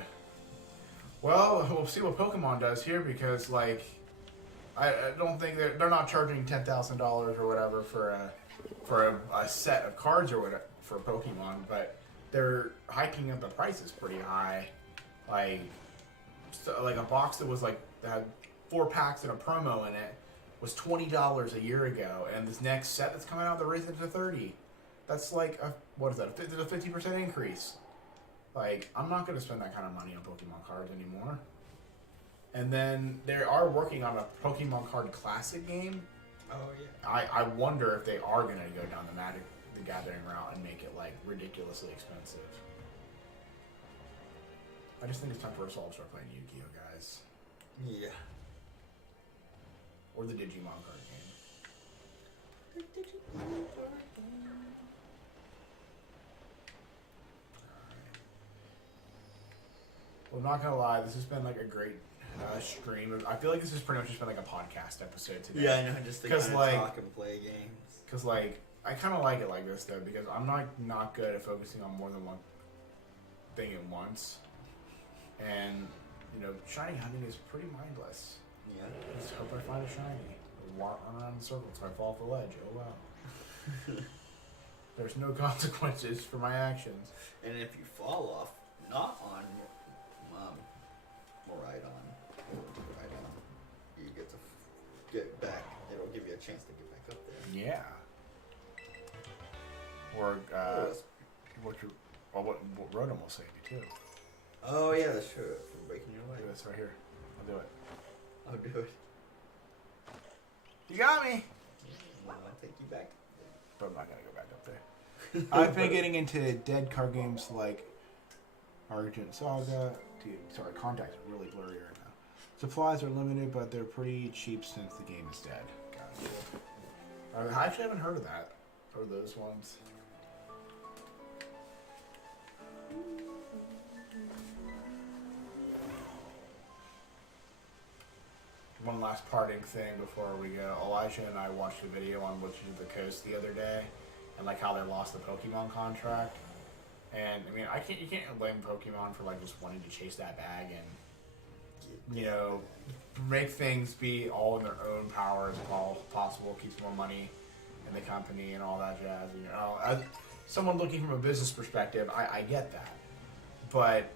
Well, we'll see what Pokemon does here because, like, I don't think they're not charging $10,000 or whatever for a set of cards or whatever for Pokemon, but they're hiking up the prices pretty high. Like, so, like a box that was like that had 4 packs and a promo in it was $20 a year ago, and this next set that's coming out, they're raising it to $30. That's like what is that? There's a 50% increase. Like, I'm not going to spend that kind of money on Pokemon cards anymore. And then they are working on a Pokemon card classic game. Oh yeah. I wonder if they are going to go down the Magic the Gathering route and make it like ridiculously expensive. I just think it's time for us all to start playing Yu-Gi-Oh, guys. Yeah. Or the Digimon card game. The Digimon card game. Well, I'm not gonna lie, this has been like a great stream. I feel like this has pretty much just been like a podcast episode today. Yeah, I know, just to kind of like, talk and play games. Because like, I kind of like it like this though, because I'm not good at focusing on more than one thing at once. And, you know, shiny hunting is pretty mindless. Yeah. I just hope I find a shiny. Walk around in circles so I fall off the ledge. Oh wow. There's no consequences for my actions. And if you fall off, not on Ride-on, you get to get back. It'll give you a chance to get back up there. Yeah. Or what Rotom will save you too. Oh yeah, that's true. For breaking your leg. This right here. I'll do it. I'll do it. You got me. I'll take you back. But I'm not gonna go back up there. I've been getting into dead card games like Argent Saga. Sorry, contacts are really blurry right now. Supplies are limited, but they're pretty cheap since the game is dead. Gotcha. I actually haven't heard of that. Or those ones. one last parting thing before we go. Elijah and I watched a video on Witches of the Coast the other day, and like how they lost the Pokemon contract. And I mean, you can't blame Pokemon for like just wanting to chase that bag and, you know, make things be all in their own power as possible, keeps more money in the company and all that jazz. You know, as someone looking from a business perspective, I get that. But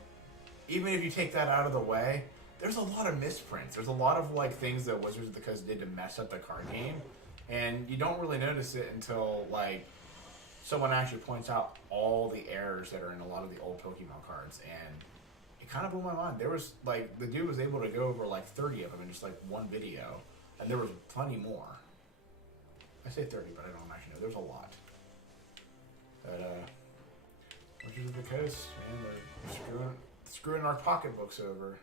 even if you take that out of the way, there's a lot of misprints. There's a lot of like things that Wizards of the Coast did to mess up the card game, and you don't really notice it until like someone actually points out all the errors that are in a lot of the old Pokemon cards, and it kind of blew my mind. There was like the dude was able to go over like 30 of them in just like one video, and there was plenty more. I say 30, but I don't actually know. There's a lot. But Wizards of the Coast, man, they're screwing our pocketbooks over.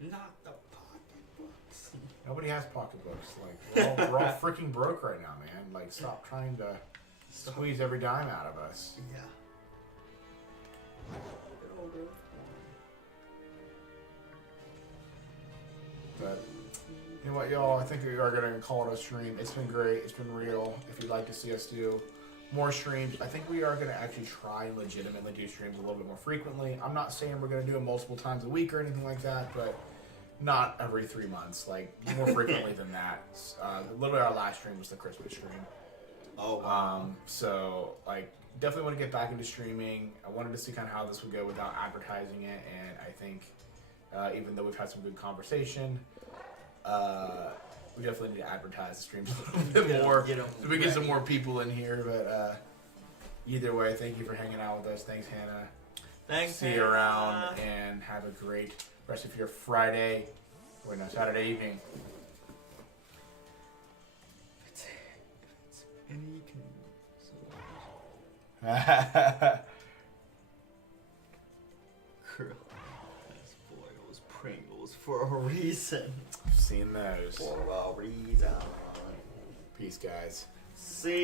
Not the pocketbooks. Nobody has pocketbooks. Like we're all freaking broke right now, man. Like stop trying to squeeze every dime out of us. Yeah. Good old Earth. But you know what, y'all? I think we are gonna call it a stream. It's been great. It's been real. If you'd like to see us do more streams, I think we are gonna actually try and legitimately do streams a little bit more frequently. I'm not saying we're gonna do them multiple times a week or anything like that, but not every 3 months. Like more frequently than that. Literally, our last stream was the Christmas stream. Oh, wow. So like definitely want to get back into streaming. I wanted to see kind of how this would go without advertising it, and I think even though we've had some good conversation, we definitely need to advertise the streams a little bit more so we get some more people in here. But either way, thank you for hanging out with us. Thanks, Hannah. Thanks. See you around, and have a great rest of your Friday or no, Saturday evening. Any Boils Pringles for a reason. I've seen those. For a reason. Peace, guys. See.